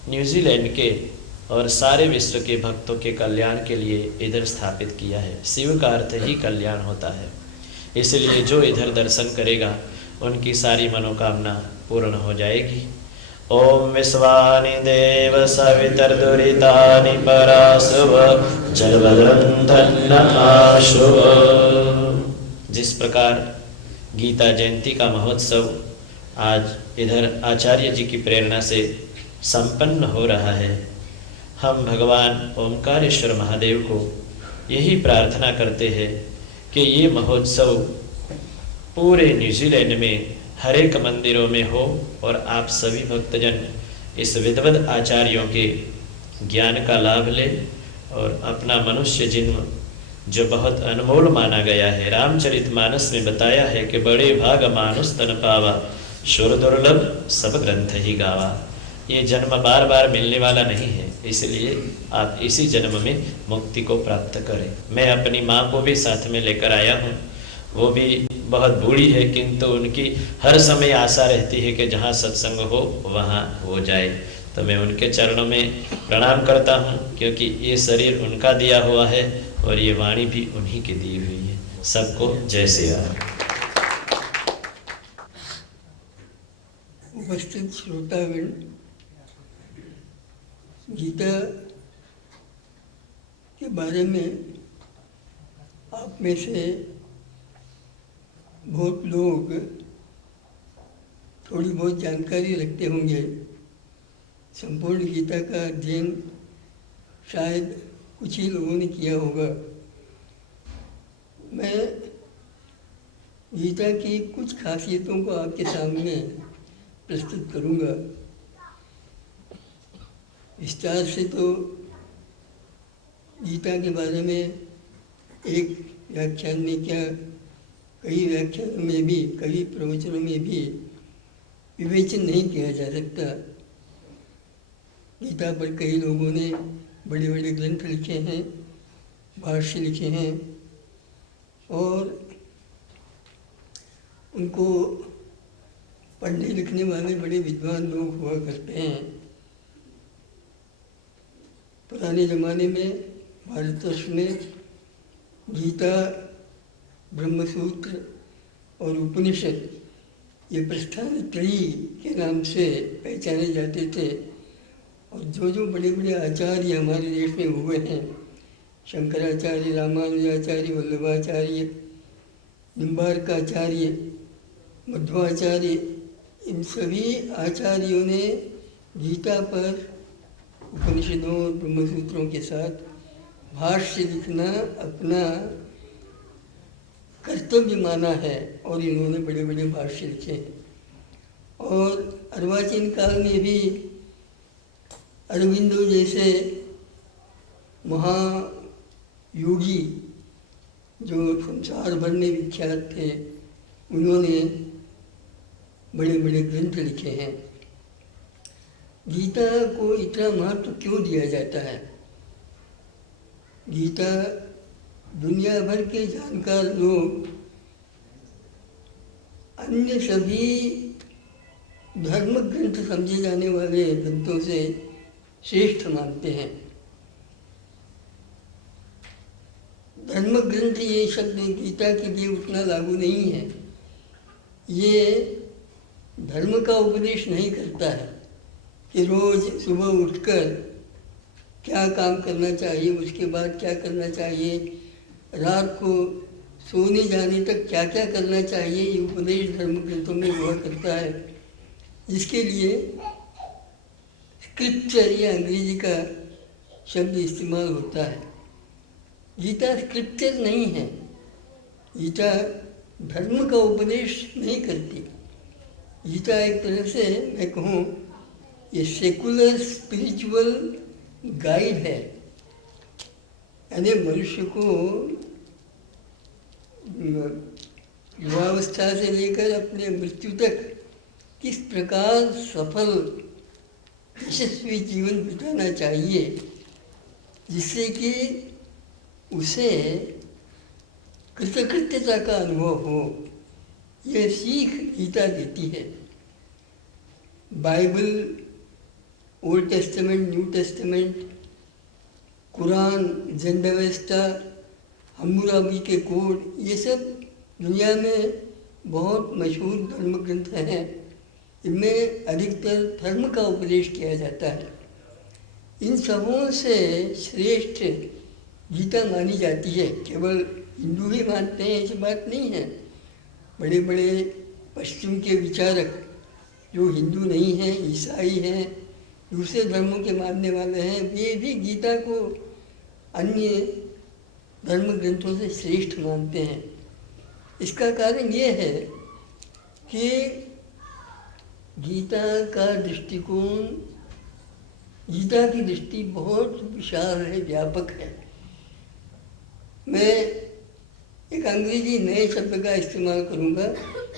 न्यूजीलैंड के और सारे विश्व के भक्तों के कल्याण के लिए इधर स्थापित किया है। शिव का अर्थ ही कल्याण होता है, इसलिए जो इधर दर्शन करेगा उनकी सारी मनोकामना पूर्ण हो जाएगी। ओम विश्वानि देव सवितर्दुरितानि पराशुभ जलभद्रं आशुभ। जिस प्रकार गीता जयंती का महोत्सव आज इधर आचार्य जी की प्रेरणा से संपन्न हो रहा है, हम भगवान ओमकारेश्वर महादेव को यही प्रार्थना करते हैं कि ये महोत्सव पूरे न्यूजीलैंड में हर एक मंदिरों में हो और आप सभी भक्तजन इस विद्वद आचार्यों के ज्ञान का लाभ लें और अपना मनुष्य जन्म जो बहुत अनमोल माना गया है, रामचरितमानस में बताया है कि बड़े भाग मानुष तन पावा, सुर दुर्लभ सब ग्रंथ ही गावा। ये जन्म बार बार मिलने वाला नहीं है, इसलिए आप इसी जन्म में मुक्ति को प्राप्त करें। मैं अपनी माँ को भी साथ में लेकर आया हूँ। वो भी बहुत बूढ़ी है, किंतु उनकी हर समय आशा रहती है कि जहाँ सत्संग हो वहाँ हो जाए। तो मैं उनके चरणों में प्रणाम करता हूँ, क्योंकि ये शरीर उनका दिया हुआ है और ये वाणी भी उन्हीं की दी हुई है। सबको जय श्री राम। उपस्थित श्रोतागण, गीता के बारे में आप में से बहुत लोग थोड़ी बहुत जानकारी रखते होंगे। संपूर्ण गीता का अध्ययन शायद कुछ ही लोगों ने किया होगा। मैं गीता की कुछ खासियतों को आपके सामने प्रस्तुत करूंगा। विस्तार से तो गीता के बारे में एक व्याख्यान में क्या, कई व्याख्यानों में भी, कई प्रवचनों में भी विवेचन नहीं किया जा सकता। गीता पर कई लोगों ने बड़े बड़े ग्रंथ लिखे हैं, भाष्य लिखे हैं, और उनको पढ़ने लिखने वाले बड़े विद्वान लोग हुआ करते हैं। पुराने ज़माने में भारतवर्ष में गीता, ब्रह्मसूत्र और उपनिषद ये प्रस्थान त्रयी के नाम से पहचाने जाते थे। और जो बड़े बड़े आचार्य हमारे देश में हुए हैं, शंकराचार्य, रामानुजाचार्य, वल्लभाचार्य, निम्बार्काचार्य, मध्वाचार्य, इन सभी आचार्यों ने गीता पर उपनिषदों और ब्रह्मसूत्रों के साथ भाष्य लिखना अपना कर्तव्य माना है, और इन्होंने बड़े बड़े भाष्य लिखे हैं। और अर्वाचीन काल में भी अरविंदो जैसे महायोगी जो संसार भर में विख्यात थे, उन्होंने बड़े बड़े ग्रंथ लिखे हैं। गीता को इतना महत्व क्यों दिया जाता है? गीता दुनिया भर के जानकार लोग अन्य सभी धर्म ग्रंथ समझे जाने वाले ग्रंथों से श्रेष्ठ मानते हैं। धर्म ग्रंथ ये शब्द गीता के लिए उतना लागू नहीं है। ये धर्म का उपदेश नहीं करता है कि रोज सुबह उठकर क्या काम करना चाहिए, उसके बाद क्या करना चाहिए, रात को सोने जाने तक क्या क्या करना चाहिए। ये उपदेश धर्म ग्रंथों में हुआ करता है, जिसके लिए स्क्रिप्चर, ये अंग्रेजी का शब्द इस्तेमाल होता है। गीता स्क्रिप्चर नहीं है। गीता धर्म का उपदेश नहीं करती। गीता एक तरह से मैं कहूँ ये सेकुलर स्पिरिचुअल गाइड है। यानी मनुष्य को युवावस्था से लेकर अपने मृत्यु तक किस प्रकार सफल यशस्वी जीवन बिताना चाहिए, जिससे कि उसे कृतकृत्यता का अनुभव हो, यह सीख गीता देती है। Bible, old testament, new testament, Quran, Zendavesta, Hammurabi के कोड, ये सब दुनिया में बहुत मशहूर धर्म ग्रंथ हैं। इनमें अधिकतर धर्म का उपदेश किया जाता है। इन सबों से श्रेष्ठ गीता मानी जाती है। केवल हिंदू ही मानते हैं ऐसी बात नहीं है। बड़े बड़े पश्चिम के विचारक जो हिंदू नहीं हैं, ईसाई हैं, दूसरे धर्मों के मानने वाले हैं, वे भी गीता को अन्य धर्म ग्रंथों से श्रेष्ठ मानते हैं। इसका कारण ये है कि गीता का दृष्टिकोण, गीता की दृष्टि बहुत विशाल है, व्यापक है। मैं एक अंग्रेजी नए शब्द का इस्तेमाल करूँगा।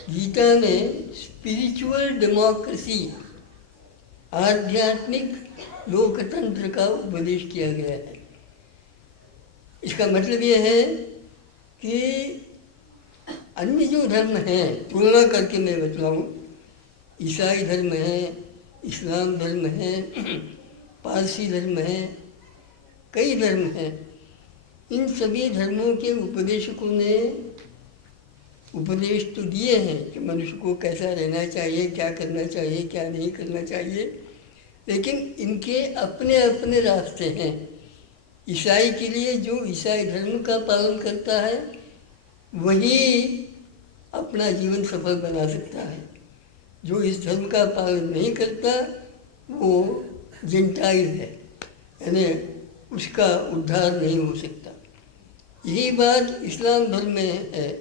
गीता ने स्पिरिचुअल डेमोक्रेसी आध्यात्मिक लोकतंत्र का उपदेश किया गया है। इसका मतलब यह है कि अन्य जो धर्म हैं, तुलना करके मैं बतलाऊँ, ईसाई धर्म है, इस्लाम धर्म है, पारसी धर्म है, कई धर्म हैं। इन सभी धर्मों के उपदेशकों ने उपदेश तो दिए हैं कि मनुष्य को कैसा रहना चाहिए, क्या करना चाहिए, क्या नहीं करना चाहिए, लेकिन इनके अपने अपने रास्ते हैं। ईसाई के लिए जो ईसाई धर्म का पालन करता है वही अपना जीवन सफल बना सकता है। जो इस धर्म का पालन नहीं करता वो जेंटाइल है, यानी उसका उद्धार नहीं हो सकता। यही बात इस्लाम धर्म में है।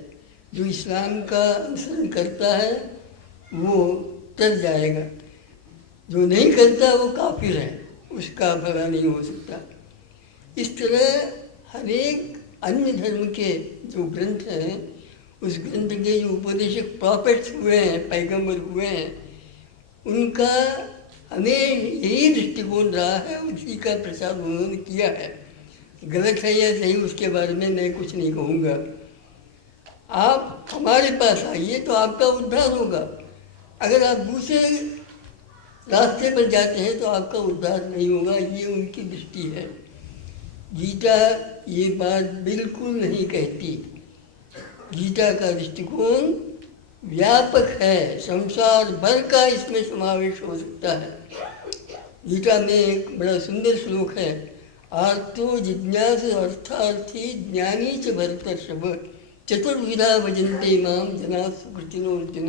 जो इस्लाम का अनुसरण करता है वो तर जाएगा, जो नहीं करता वो काफिर है, उसका भला नहीं हो सकता। इस तरह हर एक अन्य धर्म के जो ग्रंथ हैं, उस ग्रंथ के जो उपदेशक प्रॉफिट्स हुए हैं, पैगंबर हुए हैं, उनका हमें यही दृष्टिकोण रहा है, उसी का प्रचार उन्होंने किया है। गलत है या सही उसके बारे में मैं कुछ नहीं कहूँगा। आप हमारे पास आइए तो आपका उद्धार होगा। अगर आप दूसरे रास्ते पर जाते हैं तो आपका उद्धार नहीं होगा। ये उनकी दृष्टि है। गीता ये बात बिल्कुल नहीं कहती। गीता का दृष्टिकोण व्यापक है, संसार भर का इसमें समावेश हो सकता है। गीता में एक बड़ा सुंदर श्लोक है, आर्तो जिज्ञासु अर्थार्थी ज्ञानी च भरतर्षभ चतुर्विधा भजन्ते माम जना सुकृतिनो अर्जुन।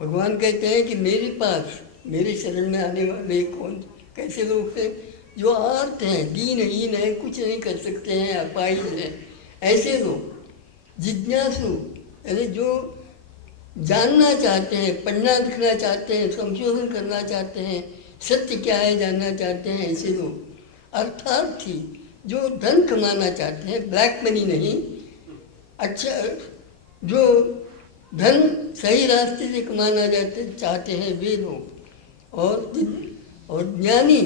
भगवान कहते हैं कि मेरे पास, मेरे शरण में आने वाले कौन कैसे लोग हैं? जो आर्त हैं, दीनहीन हैं, कुछ नहीं कर सकते हैं, अपाहिज हैं, ऐसे लोग। जिज्ञासु यानी जो जानना चाहते हैं, पढ़ना लिखना चाहते हैं, संशोधन करना चाहते हैं, सत्य क्या है जानना चाहते हैं, ऐसे लोग। अर्थार्थी जो धन कमाना चाहते हैं, ब्लैक मनी नहीं, अच्छा जो धन सही रास्ते से कमाना चाहते हैं वे लोग। और ज्ञानी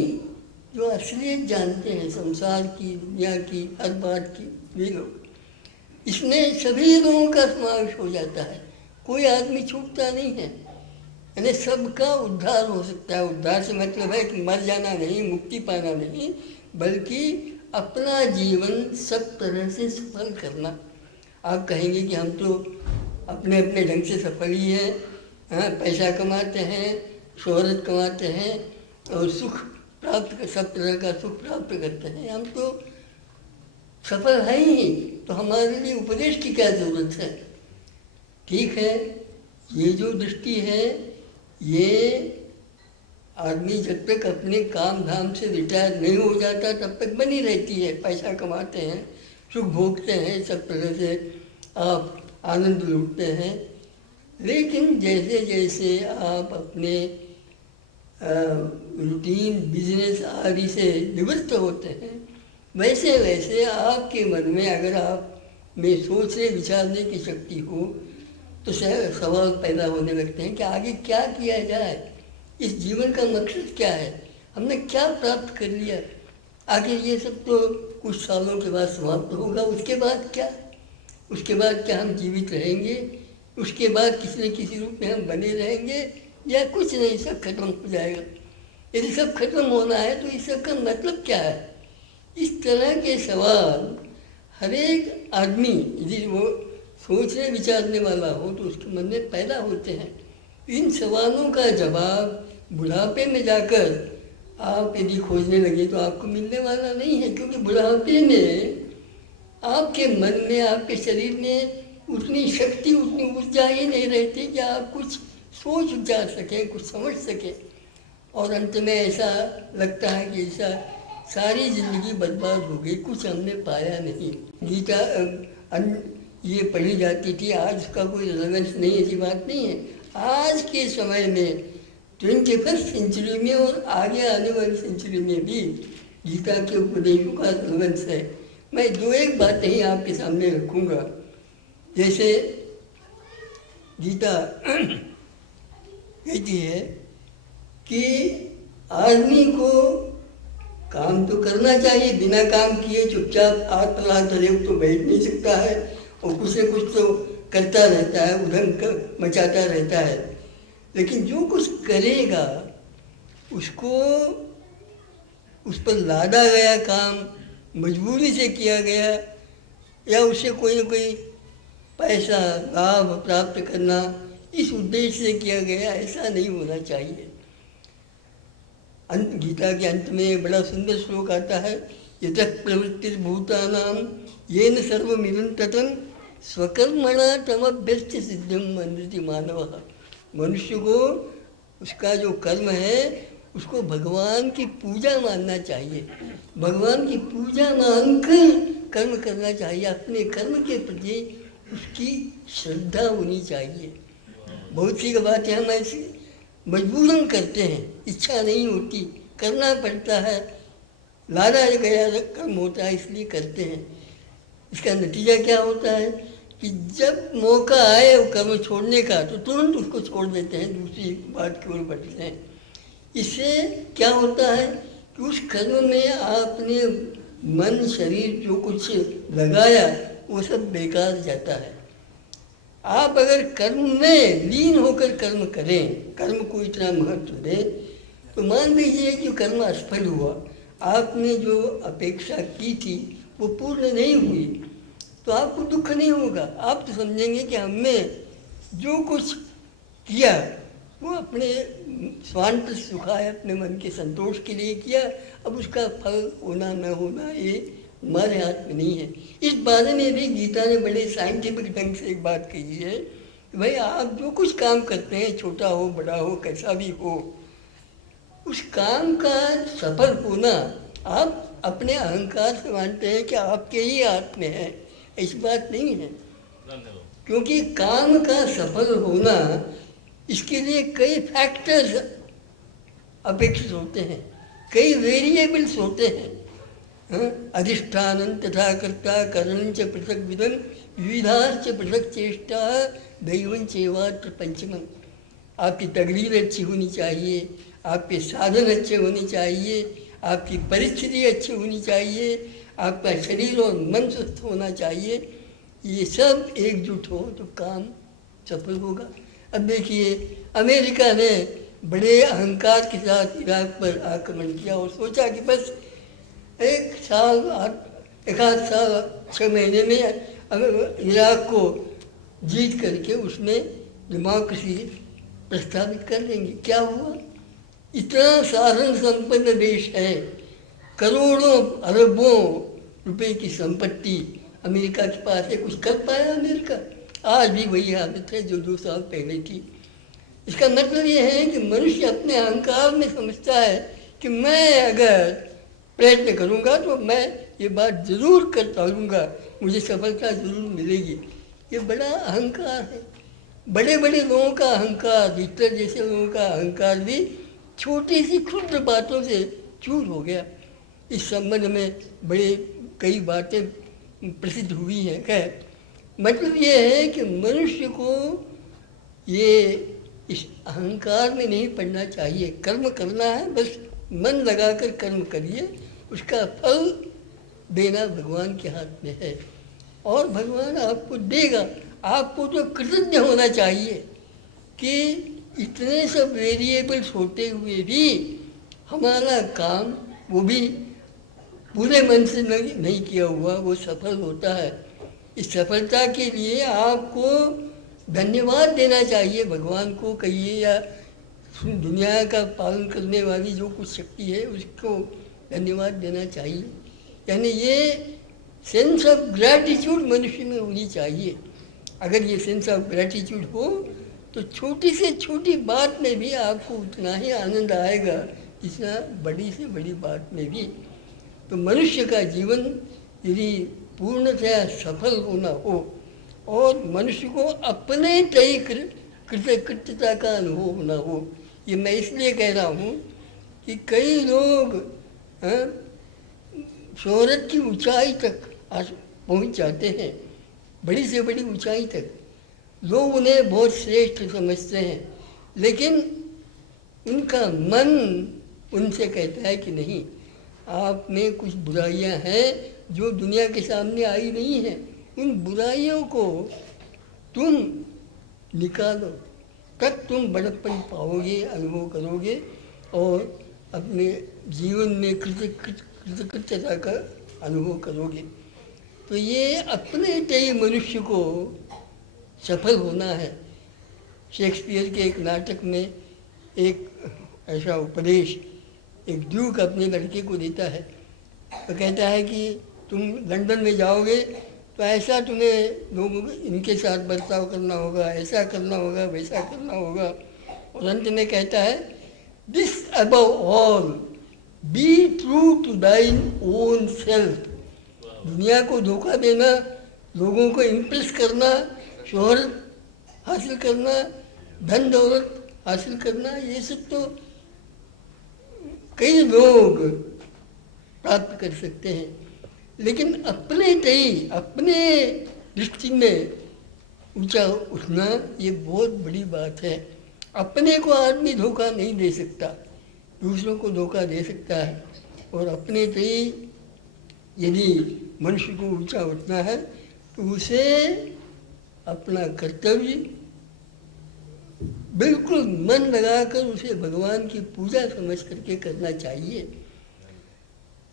जो असलियत जानते हैं संसार की, दुनिया की, हर बात की, वे लोग। इसमें सभी लोगों का समावेश हो जाता है, कोई आदमी छूटता नहीं है, यानी सबका उद्धार हो सकता है। उद्धार से मतलब है कि मर जाना नहीं, मुक्ति पाना नहीं, बल्कि अपना जीवन सब तरह से सफल करना। आप कहेंगे कि हम तो अपने अपने ढंग से सफल ही हैं, हाँ, पैसा कमाते हैं, शोहरत कमाते हैं और सुख प्राप्त, सब तरह का सुख प्राप्त करते हैं, हम तो सफल है ही, तो हमारे लिए उपदेश की क्या ज़रूरत है? ठीक है, ये जो दृष्टि है, ये आदमी जब तक अपने काम धाम से रिटायर नहीं हो जाता तब तक बनी रहती है। पैसा कमाते हैं, सुख भोगते हैं, सब तरह से आप आनंद लूटते हैं, लेकिन जैसे जैसे आप अपने रूटीन बिजनेस आदि से निवृत्त होते हैं, वैसे वैसे आपके मन में अगर आप में सोचने विचारने की शक्ति हो तो सवाल पैदा होने लगते हैं कि आगे क्या किया जाए, इस जीवन का मकसद क्या है, हमने क्या प्राप्त कर लिया, आगे ये सब तो कुछ सालों के बाद समाप्त होगा, उसके बाद क्या, उसके बाद क्या हम जीवित रहेंगे, उसके बाद किसी न किसी रूप में हम बने रहेंगे या कुछ नहीं, सब खत्म हो जाएगा। यदि सब खत्म होना है तो इस सब का मतलब क्या है? इस तरह के सवाल हर एक आदमी यदि वो सोचने विचारने वाला हो तो उसके मन में पैदा होते हैं। इन सवालों का जवाब बुढ़ापे में जाकर आप यदि खोजने लगे तो आपको मिलने वाला नहीं है, क्योंकि बुढ़ापे में आपके मन में, आपके शरीर में उतनी शक्ति, उतनी ऊर्जा ही नहीं रहती कि आप कुछ सोच विचार सकें, कुछ समझ सकें। और अंत में ऐसा लगता है कि ऐसा सारी जिंदगी बर्बाद हो गई, कुछ हमने पाया नहीं। गीता ये पढ़ी जाती थी, आज उसका कोई रेलेवेंस नहीं, ऐसी बात नहीं है। आज के समय में 21st सेंचुरी में और आगे आने वाली सेंचुरी में भी गीता के उपदेशों का रेलेवेंस है। मैं दो एक बातें ही आपके सामने रखूँगा। जैसे गीता कहती है कि आदमी को काम तो करना चाहिए, बिना काम किए चुपचाप हाथ पर हाथ धरे तो बैठ नहीं सकता है, और कुछ न कुछ तो करता रहता है, उधम मचाता रहता है। लेकिन जो कुछ करेगा उसको उस पर लादा गया काम मजबूरी से किया गया, या उससे कोई न कोई पैसा लाभ प्राप्त करना इस उद्देश्य से किया गया, ऐसा नहीं होना चाहिए। अंत गीता के अंत में बड़ा सुंदर श्लोक आता है, यतः प्रवृत्तिर्भूतानां येन सर्वमिदं ततं स्वकर्मणा तमभ्यस्य सिद्धिं मन्यते मानवः। मनुष्य को उसका जो कर्म है उसको भगवान की पूजा मानना चाहिए, भगवान की पूजा मानकर कर्म करना चाहिए, अपने कर्म के प्रति उसकी श्रद्धा होनी चाहिए। बहुत सी बातें हम ऐसी मजबूरन करते हैं, इच्छा नहीं होती, करना पड़ता है, लादा गया कर्म होता है इसलिए करते हैं। इसका नतीजा क्या होता है कि जब मौका आए वो कर्म छोड़ने का तो तुरंत उसको छोड़ देते हैं, दूसरी बात की ओर बढ़ते हैं। इससे क्या होता है कि उस कर्म में आपने मन शरीर जो कुछ लगाया वो सब बेकार जाता है। आप अगर कर्म में लीन होकर कर्म करें, कर्म को इतना महत्व दें, तो मान लीजिए कि कर्म असफल हुआ, आपने जो अपेक्षा की थी वो पूर्ण नहीं हुई, तो आपको दुख नहीं होगा। आप तो समझेंगे कि हमने जो कुछ किया वो अपने स्वार्थ सुखा है, अपने मन के संतोष के लिए किया, अब उसका फल होना न होना ये हमारे हाथ में नहीं है। इस बारे में भी गीता ने बड़े साइंटिफिक ढंग से एक बात कही है कि भाई आप जो कुछ काम करते हैं, छोटा हो बड़ा हो कैसा भी हो, उस काम का सफल होना आप अपने अहंकार से मानते हैं कि आपके ही हाथ में है, ऐसी बात नहीं है। क्योंकि काम का सफल होना इसके लिए कई फैक्टर्स अपेक्षित होते हैं, कई वेरिएबल्स होते हैं। अधिष्ठान तथा कर्ता करणं च पृथक विधं विविधाश्च पृथक चेष्टा दैवं चैवात्र पंचमं। आपकी तकदीर अच्छी होनी चाहिए, आपके साधन अच्छे होने चाहिए, आपकी परिस्थिति अच्छी होनी चाहिए, आपका शरीर और मन स्वस्थ होना चाहिए। ये सब एकजुट हो तो काम सफल होगा। अब देखिए अमेरिका ने बड़े अहंकार के साथ इराक पर आक्रमण किया और सोचा कि बस एक आध साल 6 महीने में इराक को जीत करके उसमें डेमोक्रेसी प्रस्तावित कर देंगे। क्या हुआ? इतना साधन संपन्न देश है, करोड़ों अरबों रुपए की संपत्ति अमेरिका के पास है, कुछ कर पाया अमेरिका? आज भी वही हालत है जो 2 साल पहले थी। इसका मतलब ये है कि मनुष्य अपने अहंकार में समझता है कि मैं अगर प्रयत्न करूंगा तो मैं ये बात जरूर कर पाऊंगा, मुझे सफलता जरूर मिलेगी। ये बड़ा अहंकार है। बड़े बड़े लोगों का अहंकार, हिटलर जैसे लोगों का अहंकार भी छोटी सी क्षुद्र बातों से चूर हो गया। इस संबंध में बड़े कई बातें प्रसिद्ध हुई हैं। खैर मतलब ये है कि मनुष्य को ये इस अहंकार में नहीं पड़ना चाहिए। कर्म करना है, बस मन लगाकर कर्म करिए, उसका फल देना भगवान के हाथ में है और भगवान आपको देगा। आपको तो कृतज्ञ होना चाहिए कि इतने सब वेरिएबल्स होते हुए भी हमारा काम वो भी पूरे मन से नहीं किया हुआ वो सफल होता है। इस सफलता के लिए आपको धन्यवाद देना चाहिए भगवान को, कहिए या दुनिया का पालन करने वाली जो कुछ शक्ति है उसको धन्यवाद देना चाहिए। यानी ये सेंस ऑफ ग्रैटिट्यूड मनुष्य में होनी चाहिए। अगर ये सेंस ऑफ ग्रैटिट्यूड हो तो छोटी से छोटी बात में भी आपको उतना ही आनंद आएगा जितना बड़ी से बड़ी बात में भी। तो मनुष्य का जीवन यदि पूर्णतया सफल होना हो और मनुष्य को अपने तय कृतज्ञता का अनुभव न हो, ये मैं इसलिए कह रहा हूँ कि कई लोग शोहरत की ऊंचाई तक पहुँच जाते हैं, बड़ी से बड़ी ऊंचाई तक। लोग उन्हें बहुत श्रेष्ठ समझते हैं, लेकिन उनका मन उनसे कहता है कि नहीं, आप में कुछ बुराइयां हैं जो दुनिया के सामने आई नहीं हैं, उन बुराइयों को तुम निकालो, तब तुम बड़प्पन पाओगे, अनुभव करोगे और अपने जीवन में कृतज्ञता का अनुभव करोगे। तो ये अपने तय मनुष्य को सफल होना है। शेक्सपियर के एक नाटक में एक ऐसा उपदेश एक ड्यूक अपने लड़के को देता है। तो कहता है कि तुम लंदन में जाओगे तो ऐसा तुम्हें लोगों इनके साथ बर्ताव करना होगा, ऐसा करना होगा, वैसा करना होगा। और अंत में कहता है, this above all be true to thine own self. दुनिया को धोखा देना, लोगों को इम्प्रेस करना, शोहरत हासिल करना, धन दौलत हासिल करना, ये सब तो कई लोग प्राप्त कर सकते हैं, लेकिन अपने तय, अपने दृष्टि में ऊंचा उठना ये बहुत बड़ी बात है। अपने को आदमी धोखा नहीं दे सकता, दूसरों को धोखा दे सकता है। और अपने तय यदि मनुष्य को ऊंचा उठना है तो उसे अपना कर्तव्य बिल्कुल मन लगाकर उसे भगवान की पूजा समझ करके करना चाहिए।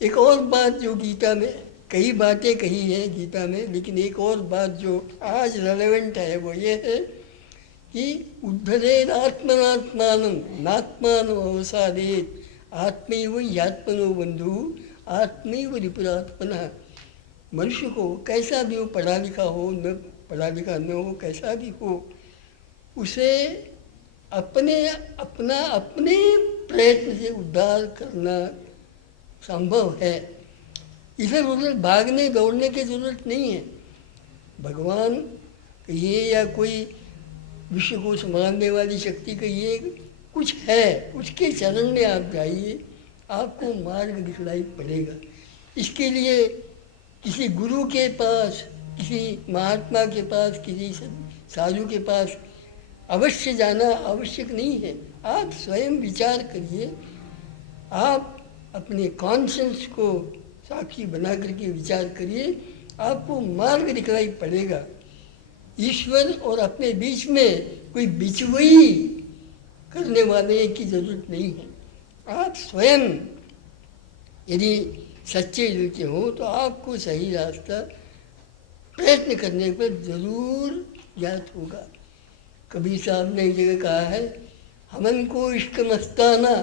एक और बात जो गीता में, कई बातें कही हैं गीता में, लेकिन एक और बात जो आज रेलेवेंट है वो ये है कि उद्धरेन आत्मनात्मानं नात्मानं अवसादेत आत्मैव ह्यात्मनो बंधु आत्मैव रिपुरात्मनः। मनुष्य को कैसा भी हो, पढ़ा लिखा हो न पढ़ा लिखा न हो, कैसा भी हो, उसे अपने प्रयत्न से उद्धार करना संभव है। इधर उधर भागने दौड़ने की जरूरत नहीं है। भगवान कहिए या कोई विश्व को संभालने वाली शक्ति कहिए, कुछ है, उसके चरण में आप जाइए, आपको मार्ग दिखलाई पड़ेगा। इसके लिए किसी गुरु के पास, किसी महात्मा के पास, किसी साधु के पास अवश्य जाना आवश्यक नहीं है। आप स्वयं विचार करिए, आप अपने कॉन्शियंस को साक्षी बना करके विचार करिए, आपको मार्ग दिखलाई पड़ेगा। ईश्वर और अपने बीच में कोई बिचवई करने वाले की जरूरत नहीं है। आप स्वयं यदि सच्चे दिल के हो तो आपको सही रास्ता प्रयत्न करने पर जरूर ज्ञात होगा। कबीर साहब ने एक जगह कहा है, हमन को इश्क मस्ताना,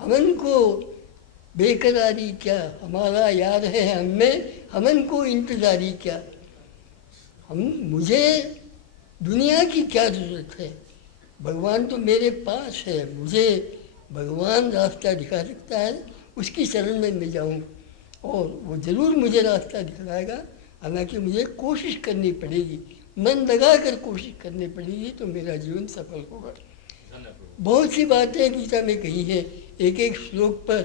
हमन को बेकरारी क्या, हमारा यार है हमें, हमन को इंतजारी क्या। मुझे दुनिया की क्या ज़रूरत है, भगवान तो मेरे पास है, मुझे भगवान रास्ता दिखा सकता है, उसकी शरण में मैं जाऊँ और वो ज़रूर मुझे रास्ता दिखलाएगा। हालांकि मुझे कोशिश करनी पड़ेगी, मन लगा कर कोशिश करनी पड़ेगी, तो मेरा जीवन सफल होगा। बहुत सी बातें गीता में कही है, एक एक श्लोक पर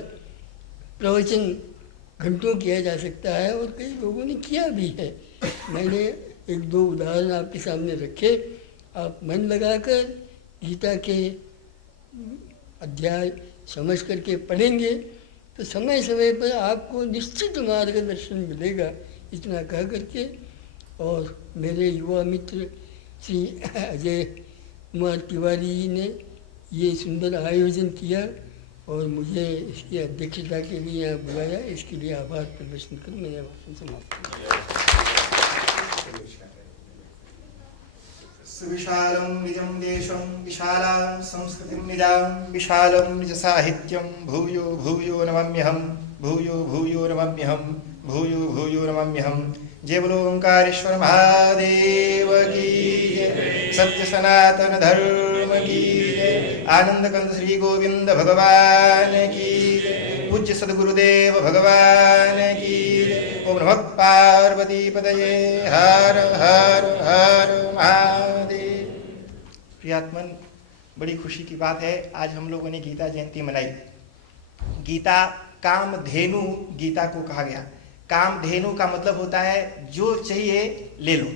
प्रवचन घंटों किया जा सकता है और कई लोगों ने किया भी है। मैंने एक दो उदाहरण आपके सामने रखे, आप मन लगाकर गीता के अध्याय समझ करके पढ़ेंगे तो समय समय पर आपको निश्चित मार्गदर्शन मिलेगा। इतना कह करके, और मेरे युवा मित्र श्री अजय कुमार तिवारी जी ने ये सुंदर आयोजन किया और मुझे इसकी अध्यक्षता के लिए यहाँ बुलाया, इसके लिए आभार प्रदर्शन कर मेरा भाषण समाप्त किया। सुविशालं निजं देशं विशालां संस्कृतिं निजां विशालं निज साहित्यं भूयो भूयो नमाम्यहं भूयो भूयो नमाम्यहं भूयो भूयो नमाम्यहं। जय बोलो ओंकारेश्वर महादेव की जय, सत्य सनातन धर्म की जय, आनंद कंद श्री गोविंद भगवान की जय, पूज्य सद्गुरुदेव भगवान की जय। ओम नमः पार्वती पतये, हर हर हर महादेव। प्रियात्मन, बड़ी खुशी की बात है, आज हम लोगों ने गीता जयंती मनाई। गीता कामधेनु गीता को कहा गया। कामधेनु का मतलब होता है जो चाहिए ले लो,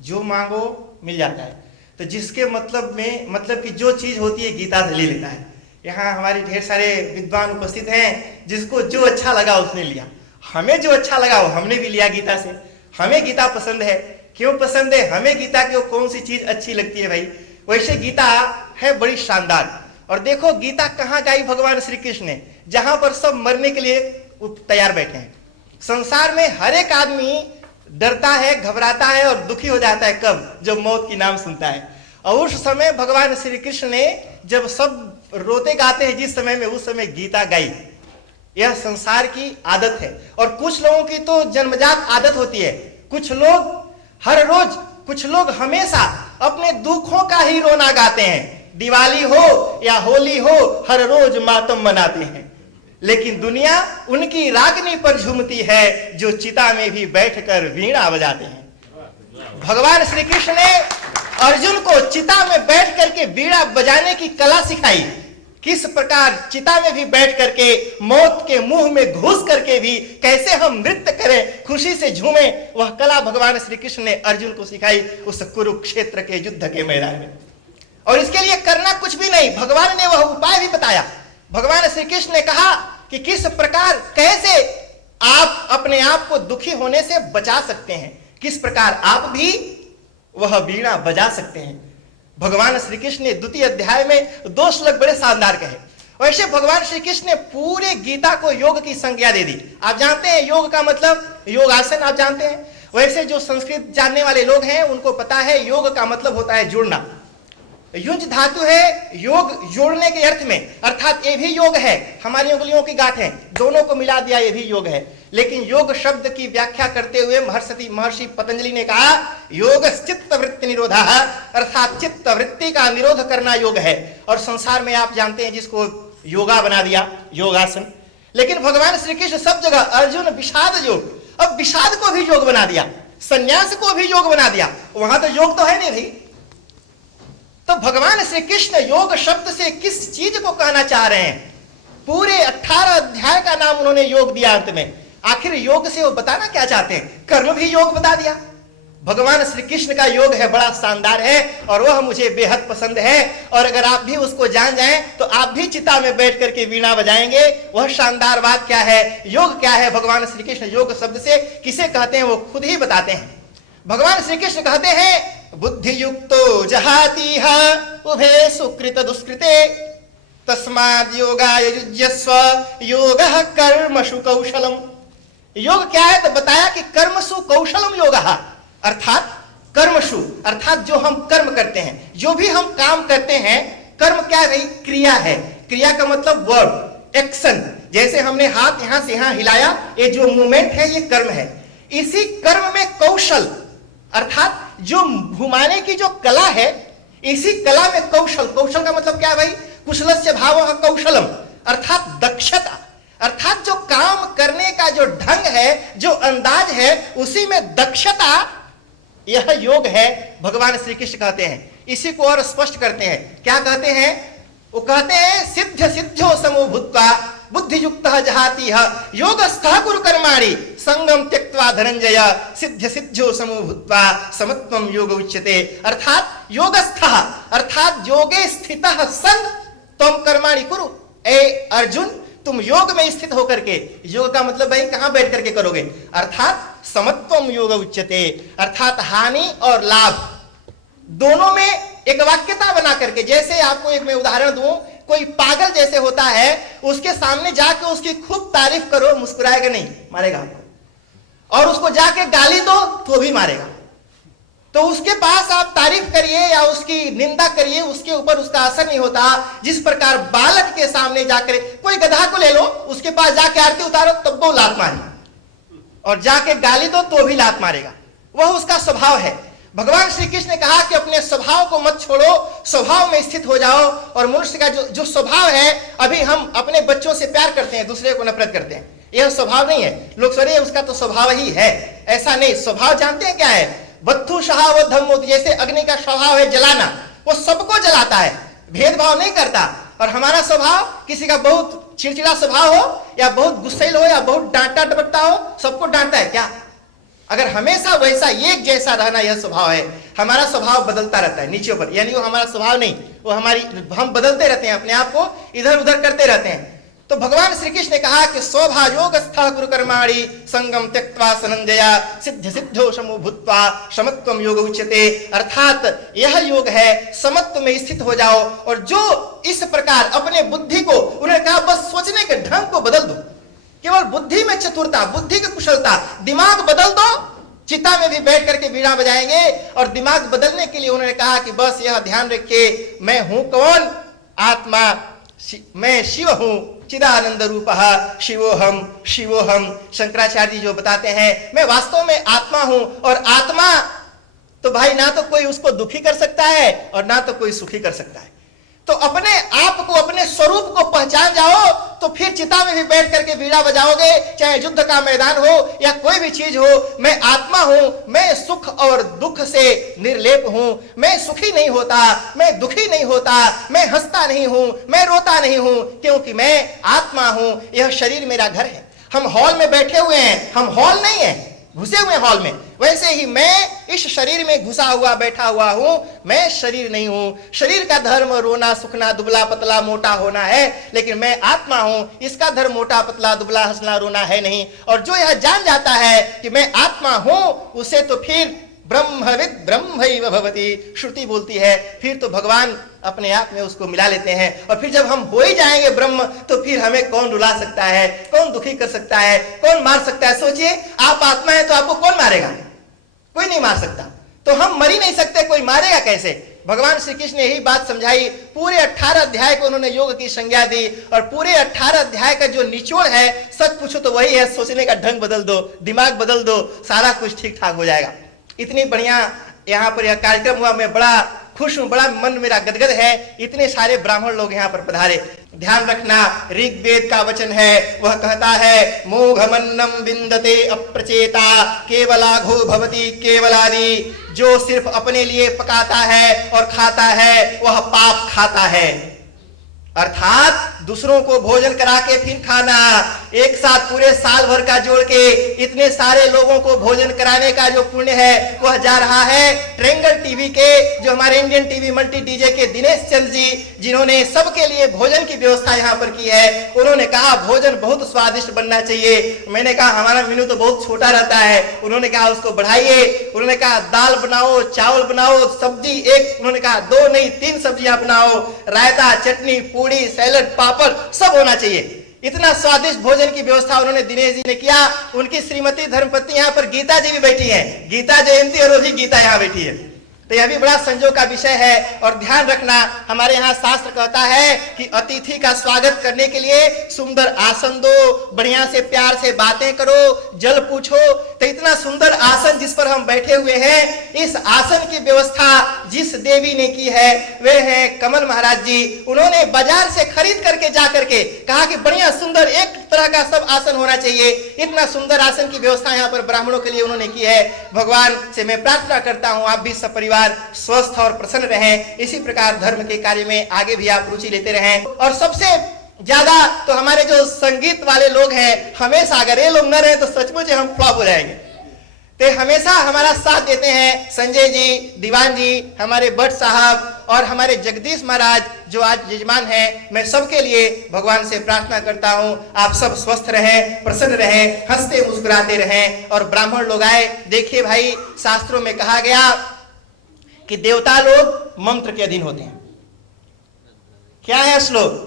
जो मांगो मिल जाता है। तो जिसके मतलब कि जो चीज होती है गीता से ले लेता है। यहाँ हमारे ढेर सारे विद्वान उपस्थित हैं, जिसको जो अच्छा लगा उसने लिया। हमें जो अच्छा लगा वो हमने भी लिया गीता से। हमें गीता पसंद है। क्यों पसंद है? हमें गीता की कौन सी चीज अच्छी लगती है भाई? वैसे गीता है बड़ी शानदार। और देखो गीता कहाँ गाई भगवान श्री कृष्ण ने, जहां पर सब मरने के लिए तैयार बैठे हैं। संसार में हर एक आदमी डरता है, घबराता है और दुखी हो जाता है। कब? जब मौत की नाम सुनता है। और उस समय भगवान श्री कृष्ण ने जब सब रोते गाते हैं जिस समय में, उस समय गीता गाई। यह संसार की आदत है। और कुछ लोगों की तो जन्मजात आदत होती है। कुछ लोग हर रोज, कुछ लोग हमेशा अपने दुखों का ही रोना गाते हैं। दिवाली हो या होली हो, हर रोज मातम मनाते हैं। लेकिन दुनिया उनकी रागनी पर झूमती है जो चिता में भी बैठकर वीणा बजाते हैं। भगवान श्री कृष्ण ने अर्जुन को चिता में बैठ करके वीणा बजाने की कला सिखाई। किस प्रकार चिता में भी बैठ करके, मौत के मुंह में घुस करके भी कैसे हम नृत्य करें, खुशी से झूमें, वह कला भगवान श्री कृष्ण ने अर्जुन को सिखाई उस कुरुक्षेत्र के युद्ध के मैदान में। और इसके लिए करना कुछ भी नहीं, भगवान ने वह उपाय भी बताया। भगवान श्री कृष्ण ने कहा कि किस प्रकार, कैसे आप अपने आप को दुखी होने से बचा सकते हैं, किस प्रकार आप भी वह वीणा बजा सकते हैं। भगवान श्री कृष्ण ने द्वितीय अध्याय में 2 श्लोक बड़े शानदार कहे। वैसे भगवान श्री कृष्ण ने पूरे गीता को योग की संज्ञा दे दी। आप जानते हैं योग का मतलब योगासन, आप जानते हैं। वैसे जो संस्कृत जानने वाले लोग हैं उनको पता है योग का मतलब होता है जुड़ना। युंज धातु है योग, जोड़ने के अर्थ में, अर्थात ये भी योग है, हमारी उंगलियों की गांठें, दोनों को मिला दिया ये भी योग है। लेकिन योग शब्द की व्याख्या करते हुए महर्षि पतंजलि ने कहा योग चित्त वृत्ति निरोधा, अर्थात चित्त वृत्ति का निरोध करना योग है। और संसार में आप जानते हैं जिसको योगा बना दिया, योगासन। लेकिन भगवान श्री कृष्ण सब जगह, अर्जुन विषाद योग, अब विषाद को भी योग बना दिया, संन्यास को भी योग बना दिया। वहां तो योग तो है नहीं भाई। तो भगवान श्री कृष्ण योग शब्द से किस चीज को कहना चाह रहे हैं? पूरे 18 अध्याय का नाम उन्होंने योग दिया अंत में। आखिर योग से वो बताना क्या चाहते हैं? कर्म भी योग बता दिया। भगवान श्री कृष्ण का योग है, बड़ा शानदार है और वह मुझे बेहद पसंद है। और अगर आप भी उसको जान जाएं तो आप भी चिता में बैठ करके वीणा बजाएंगे। वह शानदार बात क्या है, योग क्या है? भगवान श्री कृष्ण योग शब्द से किसे कहते हैं वो खुद ही बताते हैं। भगवान श्री कृष्ण कहते हैं बुद्धि युक्तो जहाति उभे सुकृत दुष्कृते तस्माद् योगाय युज्यस्व योगः कर्मसु कौशलम। योग क्या है? तो बताया कि कर्मसु कौशलम योगः, अर्थात कर्मसु, अर्थात जो हम कर्म करते हैं, जो भी हम काम करते हैं, कर्म क्या है? क्रिया है। क्रिया का मतलब वर्ब, एक्शन। जैसे हमने हाथ यहां से यहां हिलाया, ये जो मूवमेंट है ये कर्म है। इसी कर्म में कौशल, अर्थात जो घुमाने की जो कला है, इसी कला में कौशल। कौशल का मतलब क्या है भाई? कुशलस्य भावः कौशलम, अर्थात दक्षता, अर्थात जो काम करने का जो ढंग है, जो अंदाज है, उसी में दक्षता, यह योग है। भगवान श्री कृष्ण कहते हैं। इसी को और स्पष्ट करते हैं। क्या कहते हैं? वो कहते हैं सिद्ध सिद्धो समो भूत्वा बुद्धि युक्त जहाति योगस्थः कुरु कर्माणि संगम त्यक्त्वा धनंजय सिद्ध सिद्धो समो भूत्वा समत्वम योग उच्यते। अर्थात योगस्थः, अर्थात योगे स्थितः सन त्वं कर्माणि कुरु। ए अर्जुन, तुम योग में स्थित होकर के, योग का मतलब भाई कहां बैठ करके करोगे, अर्थात समत्वम योग उच्यते, अर्थात हानि और लाभ दोनों में एक वाक्यता बना करके। जैसे आपको एक मैं उदाहरण दूं, कोई पागल जैसे होता है, उसके सामने जाके उसकी खूब तारीफ करो, मुस्कुराएगा नहीं, मारेगा। और उसको जाके गाली दो तो भी मारेगा। तो उसके पास आप तारीफ करिए या उसकी निंदा करिए, उसके ऊपर उसका असर नहीं होता। जिस प्रकार बालक के सामने जाकर, कोई गधा को ले लो, उसके पास जाके आरती उतारो तब वो लात मारेगा, और जाके गाली दो तो भी लात मारेगा। वह उसका स्वभाव है। भगवान श्री कृष्ण ने कहा कि अपने स्वभाव को मत छोड़ो, स्वभाव में स्थित हो जाओ। और मनुष्य का जो स्वभाव है, अभी हम अपने बच्चों से प्यार करते हैं, दूसरे को नफरत करते हैं, यह स्वभाव नहीं है। लोग सोचे उसका तो स्वभाव ही है, ऐसा नहीं। स्वभाव जानते हैं क्या है? बत्थु शहाव धम्मो, जैसे अग्नि का स्वभाव है जलाना, वो सबको जलाता है, भेदभाव नहीं करता। और हमारा स्वभाव, किसी का बहुत चिड़चिड़ा स्वभाव हो या बहुत गुस्सैल हो या बहुत डांटता डपटता हो, सबको डांटता है क्या? अगर हमेशा वैसा एक जैसा रहना यह स्वभाव है, हमारा स्वभाव बदलता रहता है नीचे ऊपर, यानी वो हमारा स्वभाव नहीं, वो हम बदलते रहते हैं, अपने आप को इधर उधर करते रहते हैं। तो भगवान श्री कृष्ण ने कहा कि स्वभावयोगस्थ गुरु कर्माणि संगम त्यक्त्वा सनंजया सिद्ध सिद्धो समो भूत्वा समत्वम योग उच्यते। अर्थात यह योग है, समत्व में स्थित हो जाओ। और जो इस प्रकार अपने बुद्धि को, उन्होंने कहा बस सोचने के ढंग को बदल दो, केवल बुद्धि में चतुरता, बुद्धि की कुशलता, दिमाग बदल दो। चिता में भी बैठ करके बीड़ा बजाएंगे। और दिमाग बदलने के लिए उन्होंने कहा कि बस यह ध्यान रखिए, मैं हूं कौन? आत्मा, मैं शिव हूं, चिदानंद रूपः शिवोहम शिवोहम। शंकराचार्य जी जो बताते हैं, मैं वास्तव में आत्मा हूं। और आत्मा तो भाई ना तो कोई उसको दुखी कर सकता है और ना तो कोई सुखी कर सकता है। तो अपने आप को, अपने स्वरूप को पहचान जाओ, तो फिर चिता में भी बैठ करके बीड़ा बजाओगे, चाहे युद्ध का मैदान हो या कोई भी चीज हो। मैं आत्मा हूं, मैं सुख और दुख से निर्लेप हूं, मैं सुखी नहीं होता, मैं दुखी नहीं होता, मैं हंसता नहीं हूं, मैं रोता नहीं हूं, क्योंकि मैं आत्मा हूं। यह शरीर मेरा घर है। हम हॉल में बैठे हुए हैं, हम हॉल नहीं है, घुसे हुए हॉल में। वैसे ही मैं इस शरीर में घुसा हुआ बैठा हुआ हूं, मैं शरीर नहीं हूं। शरीर का धर्म रोना सूखना, दुबला पतला मोटा होना है, लेकिन मैं आत्मा हूं, इसका धर्म मोटा पतला दुबला हंसना रोना है नहीं। और जो यह जान जाता है कि मैं आत्मा हूं, उसे तो फिर ब्रह्मविद ब्रह्मैव भवति श्रुति बोलती है, फिर तो भगवान अपने आप में उसको मिला लेते हैं। और फिर जब हम हो ही जाएंगे ब्रह्म, तो फिर हमें कौन रुला सकता है, कौन दुखी कर सकता है, कौन मार सकता है? सोचिए, आप आत्मा है तो आपको कौन मारेगा? कोई नहीं मार सकता। तो हम मर ही नहीं सकते, कोई मारेगा कैसे? भगवान श्री कृष्ण ने यही बात समझाई। पूरे 18 अध्याय को उन्होंने योग की संज्ञा दी। और पूरे 18 अध्याय का जो निचोड़ है, सच पूछो तो वही है, सोचने का ढंग बदल दो, दिमाग बदल दो, सारा कुछ ठीक ठाक हो जाएगा। इतनी बढ़िया यहाँ पर यह कार्यक्रम हुआ, मैं बड़ा खुश हूं, बड़ा मन मेरा गदगद है। इतने सारे ब्राह्मण लोग यहाँ पर पधारे। ध्यान रखना, ऋग्वेद का वचन है, वह कहता है मोघमन्नम विन्दते अप्रचेता केवलाघो भवति केवलादि। जो सिर्फ अपने लिए पकाता है और खाता है, वह पाप खाता है। अर्थात दूसरों को भोजन करा के फिर खाना, एक साथ पूरे साल भर का जोड़ के इतने सारे लोगों को भोजन कराने का जो पुण्य है, वह जा रहा है ट्रेंगल टीवी के, जो हमारे इंडियन टीवी मल्टी डीजे के दिनेश चंद जी, जिन्होंने सबके लिए भोजन की व्यवस्था यहाँ पर की है। उन्होंने कहा भोजन बहुत स्वादिष्ट बनना चाहिए। मैंने कहा हमारा मेनू तो बहुत छोटा रहता है। उन्होंने कहा उसको बढ़ाइए। उन्होंने कहा दाल बनाओ, चावल बनाओ, सब्जी एक, उन्होंने कहा 2 नहीं 3 सब्जियां बनाओ, रायता, चटनी, पूड़ी, सैलड, पापड़ सब होना चाहिए। इतना स्वादिष्ट भोजन की व्यवस्था उन्होंने दिनेश जी ने किया। उनकी श्रीमती धर्मपत्नी यहाँ पर गीता जी भी बैठी हैं, गीता जयंती और रोजी गीता यहाँ बैठी है। तो यह भी बड़ा संजोग का विषय है। और ध्यान रखना, हमारे यहाँ शास्त्र कहता है कि अतिथि का स्वागत करने के लिए सुंदर आसन दो, बढ़िया से प्यार से बातें करो, जल पूछो। तो इतना सुंदर आसन जिस पर हम बैठे हुए हैं, इस आसन की व्यवस्था जिस देवी ने की है वे हैं कमल महाराज जी। उन्होंने बाजार से खरीद करके जा करके कहा कि बढ़िया सुंदर एक तरह का सब आसन होना चाहिए। इतना सुंदर आसन की व्यवस्था यहाँ पर ब्राह्मणों के लिए उन्होंने की है। भगवान से मैं प्रार्थना करता हूँ आप भी सब परिवार स्वस्थ और प्रसन्न रहें। इसी प्रकार धर्म के कार्य में आगे भी आप रुचि लेते रहें। और सबसे ज्यादा तो हमारे जो संगीत वाले लोग हैं, हमेशा अगर ये लोग न रहे तो सचमुच हम फ्लॉप हो जाएंगे। तो हमेशा हमारा साथ देते हैं संजय जी, दीवान जी, हमारे भट्ट साहब और हमारे जगदीश महाराज जो आज यजमान हैं। मैं सबके लिए भगवान से प्रार्थना करता हूं आप सब स्वस्थ रहें, प्रसन्न रहें, हंसते मुस्कुराते रहें। और ब्राह्मण लोग आए। देखिए भाई, शास्त्रों में कहा गया कि देवता लोग मंत्र के अधीन होते हैं। क्या है श्लोक?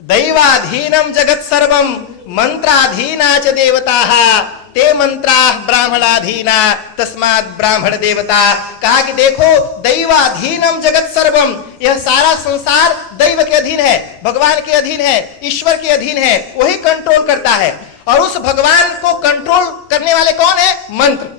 दैवाधीनम जगत सर्वम मंत्राधीना च देवताः ते मंत्रा ब्राह्मणाधीना तस्मात् ब्राह्मण देवता। कहा कि देखो, दैवाधीनम जगत सर्वम, यह सारा संसार दैव के अधीन है, भगवान के अधीन है, ईश्वर के अधीन है, वही कंट्रोल करता है। और उस भगवान को कंट्रोल करने वाले कौन है? मंत्र।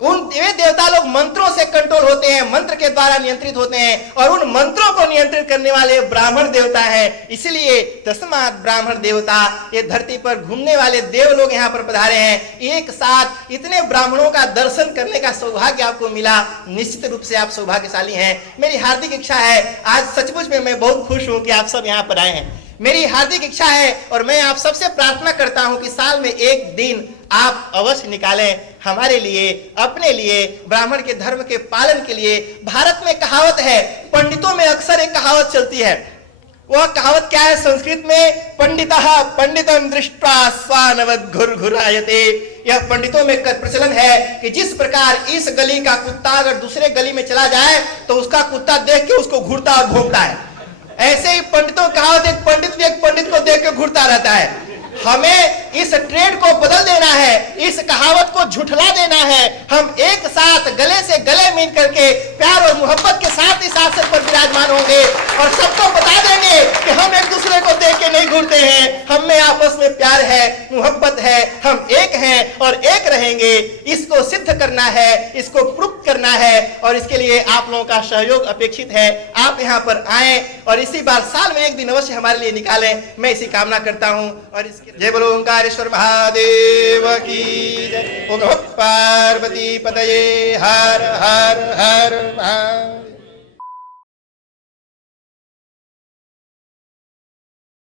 उन देवता लोग मंत्रों से कंट्रोल होते हैं, मंत्र के द्वारा नियंत्रित होते हैं। और उन मंत्रों को नियंत्रित करने वाले ब्राह्मण देवता हैं। इसलिए तस्मात् ब्राह्मण देवता, ये धरती पर घूमने वाले देव लोग यहाँ पर पधारे हैं। एक साथ इतने ब्राह्मणों का दर्शन करने का सौभाग्य आपको मिला, निश्चित रूप से आप सौभाग्यशाली हैं। मेरी हार्दिक इच्छा है, आज सचमुच में मैं बहुत खुश हूं कि आप सब यहाँ पर आए हैं। मेरी हार्दिक इच्छा है और मैं आप सबसे प्रार्थना करता हूं कि साल में एक दिन आप अवश्य निकालें हमारे लिए, अपने लिए, ब्राह्मण के धर्म के पालन के लिए। भारत में कहावत है, पंडितों में अक्सर एक कहावत चलती है। वह कहावत क्या है संस्कृत में? पंडितः पंडितम दृष्ट्वा स्वानवद घुरघुरायते। यह पंडितों में प्रचलन है कि जिस प्रकार इस गली का कुत्ता अगर दूसरे गली में चला जाए तो उसका कुत्ता देख के उसको घूरता और भौंकता है, ऐसे ही पंडितों की कहावत, एक पंडित भी एक पंडित को देख के घूरता रहता है। हमें इस ट्रेंड को बदल देना है, इस कहावत को झुठला देना है। हम एक साथ गले से गले मिल करके प्यार और मोहब्बत के साथ इस आसन पर विराजमान होंगे और सबको बता देंगे कि हम एक दूसरे को देख के नहीं घूरते हैं, हम में आपस में प्यार है, मोहब्बत है, हम एक हैं और एक रहेंगे। इसको सिद्ध करना है, इसको प्रूव करना है और इसके लिए आप लोगों का सहयोग अपेक्षित है। आप यहाँ पर आए और इसी बार साल में एक दिन अवश्य हमारे लिए निकालें, मैं इसी कामना करता हूँ। और इसके जय बोलो ओंकारेश्वर महादेव की जय। ओम नमः पार्वती पतये। हर हर हर महादेव।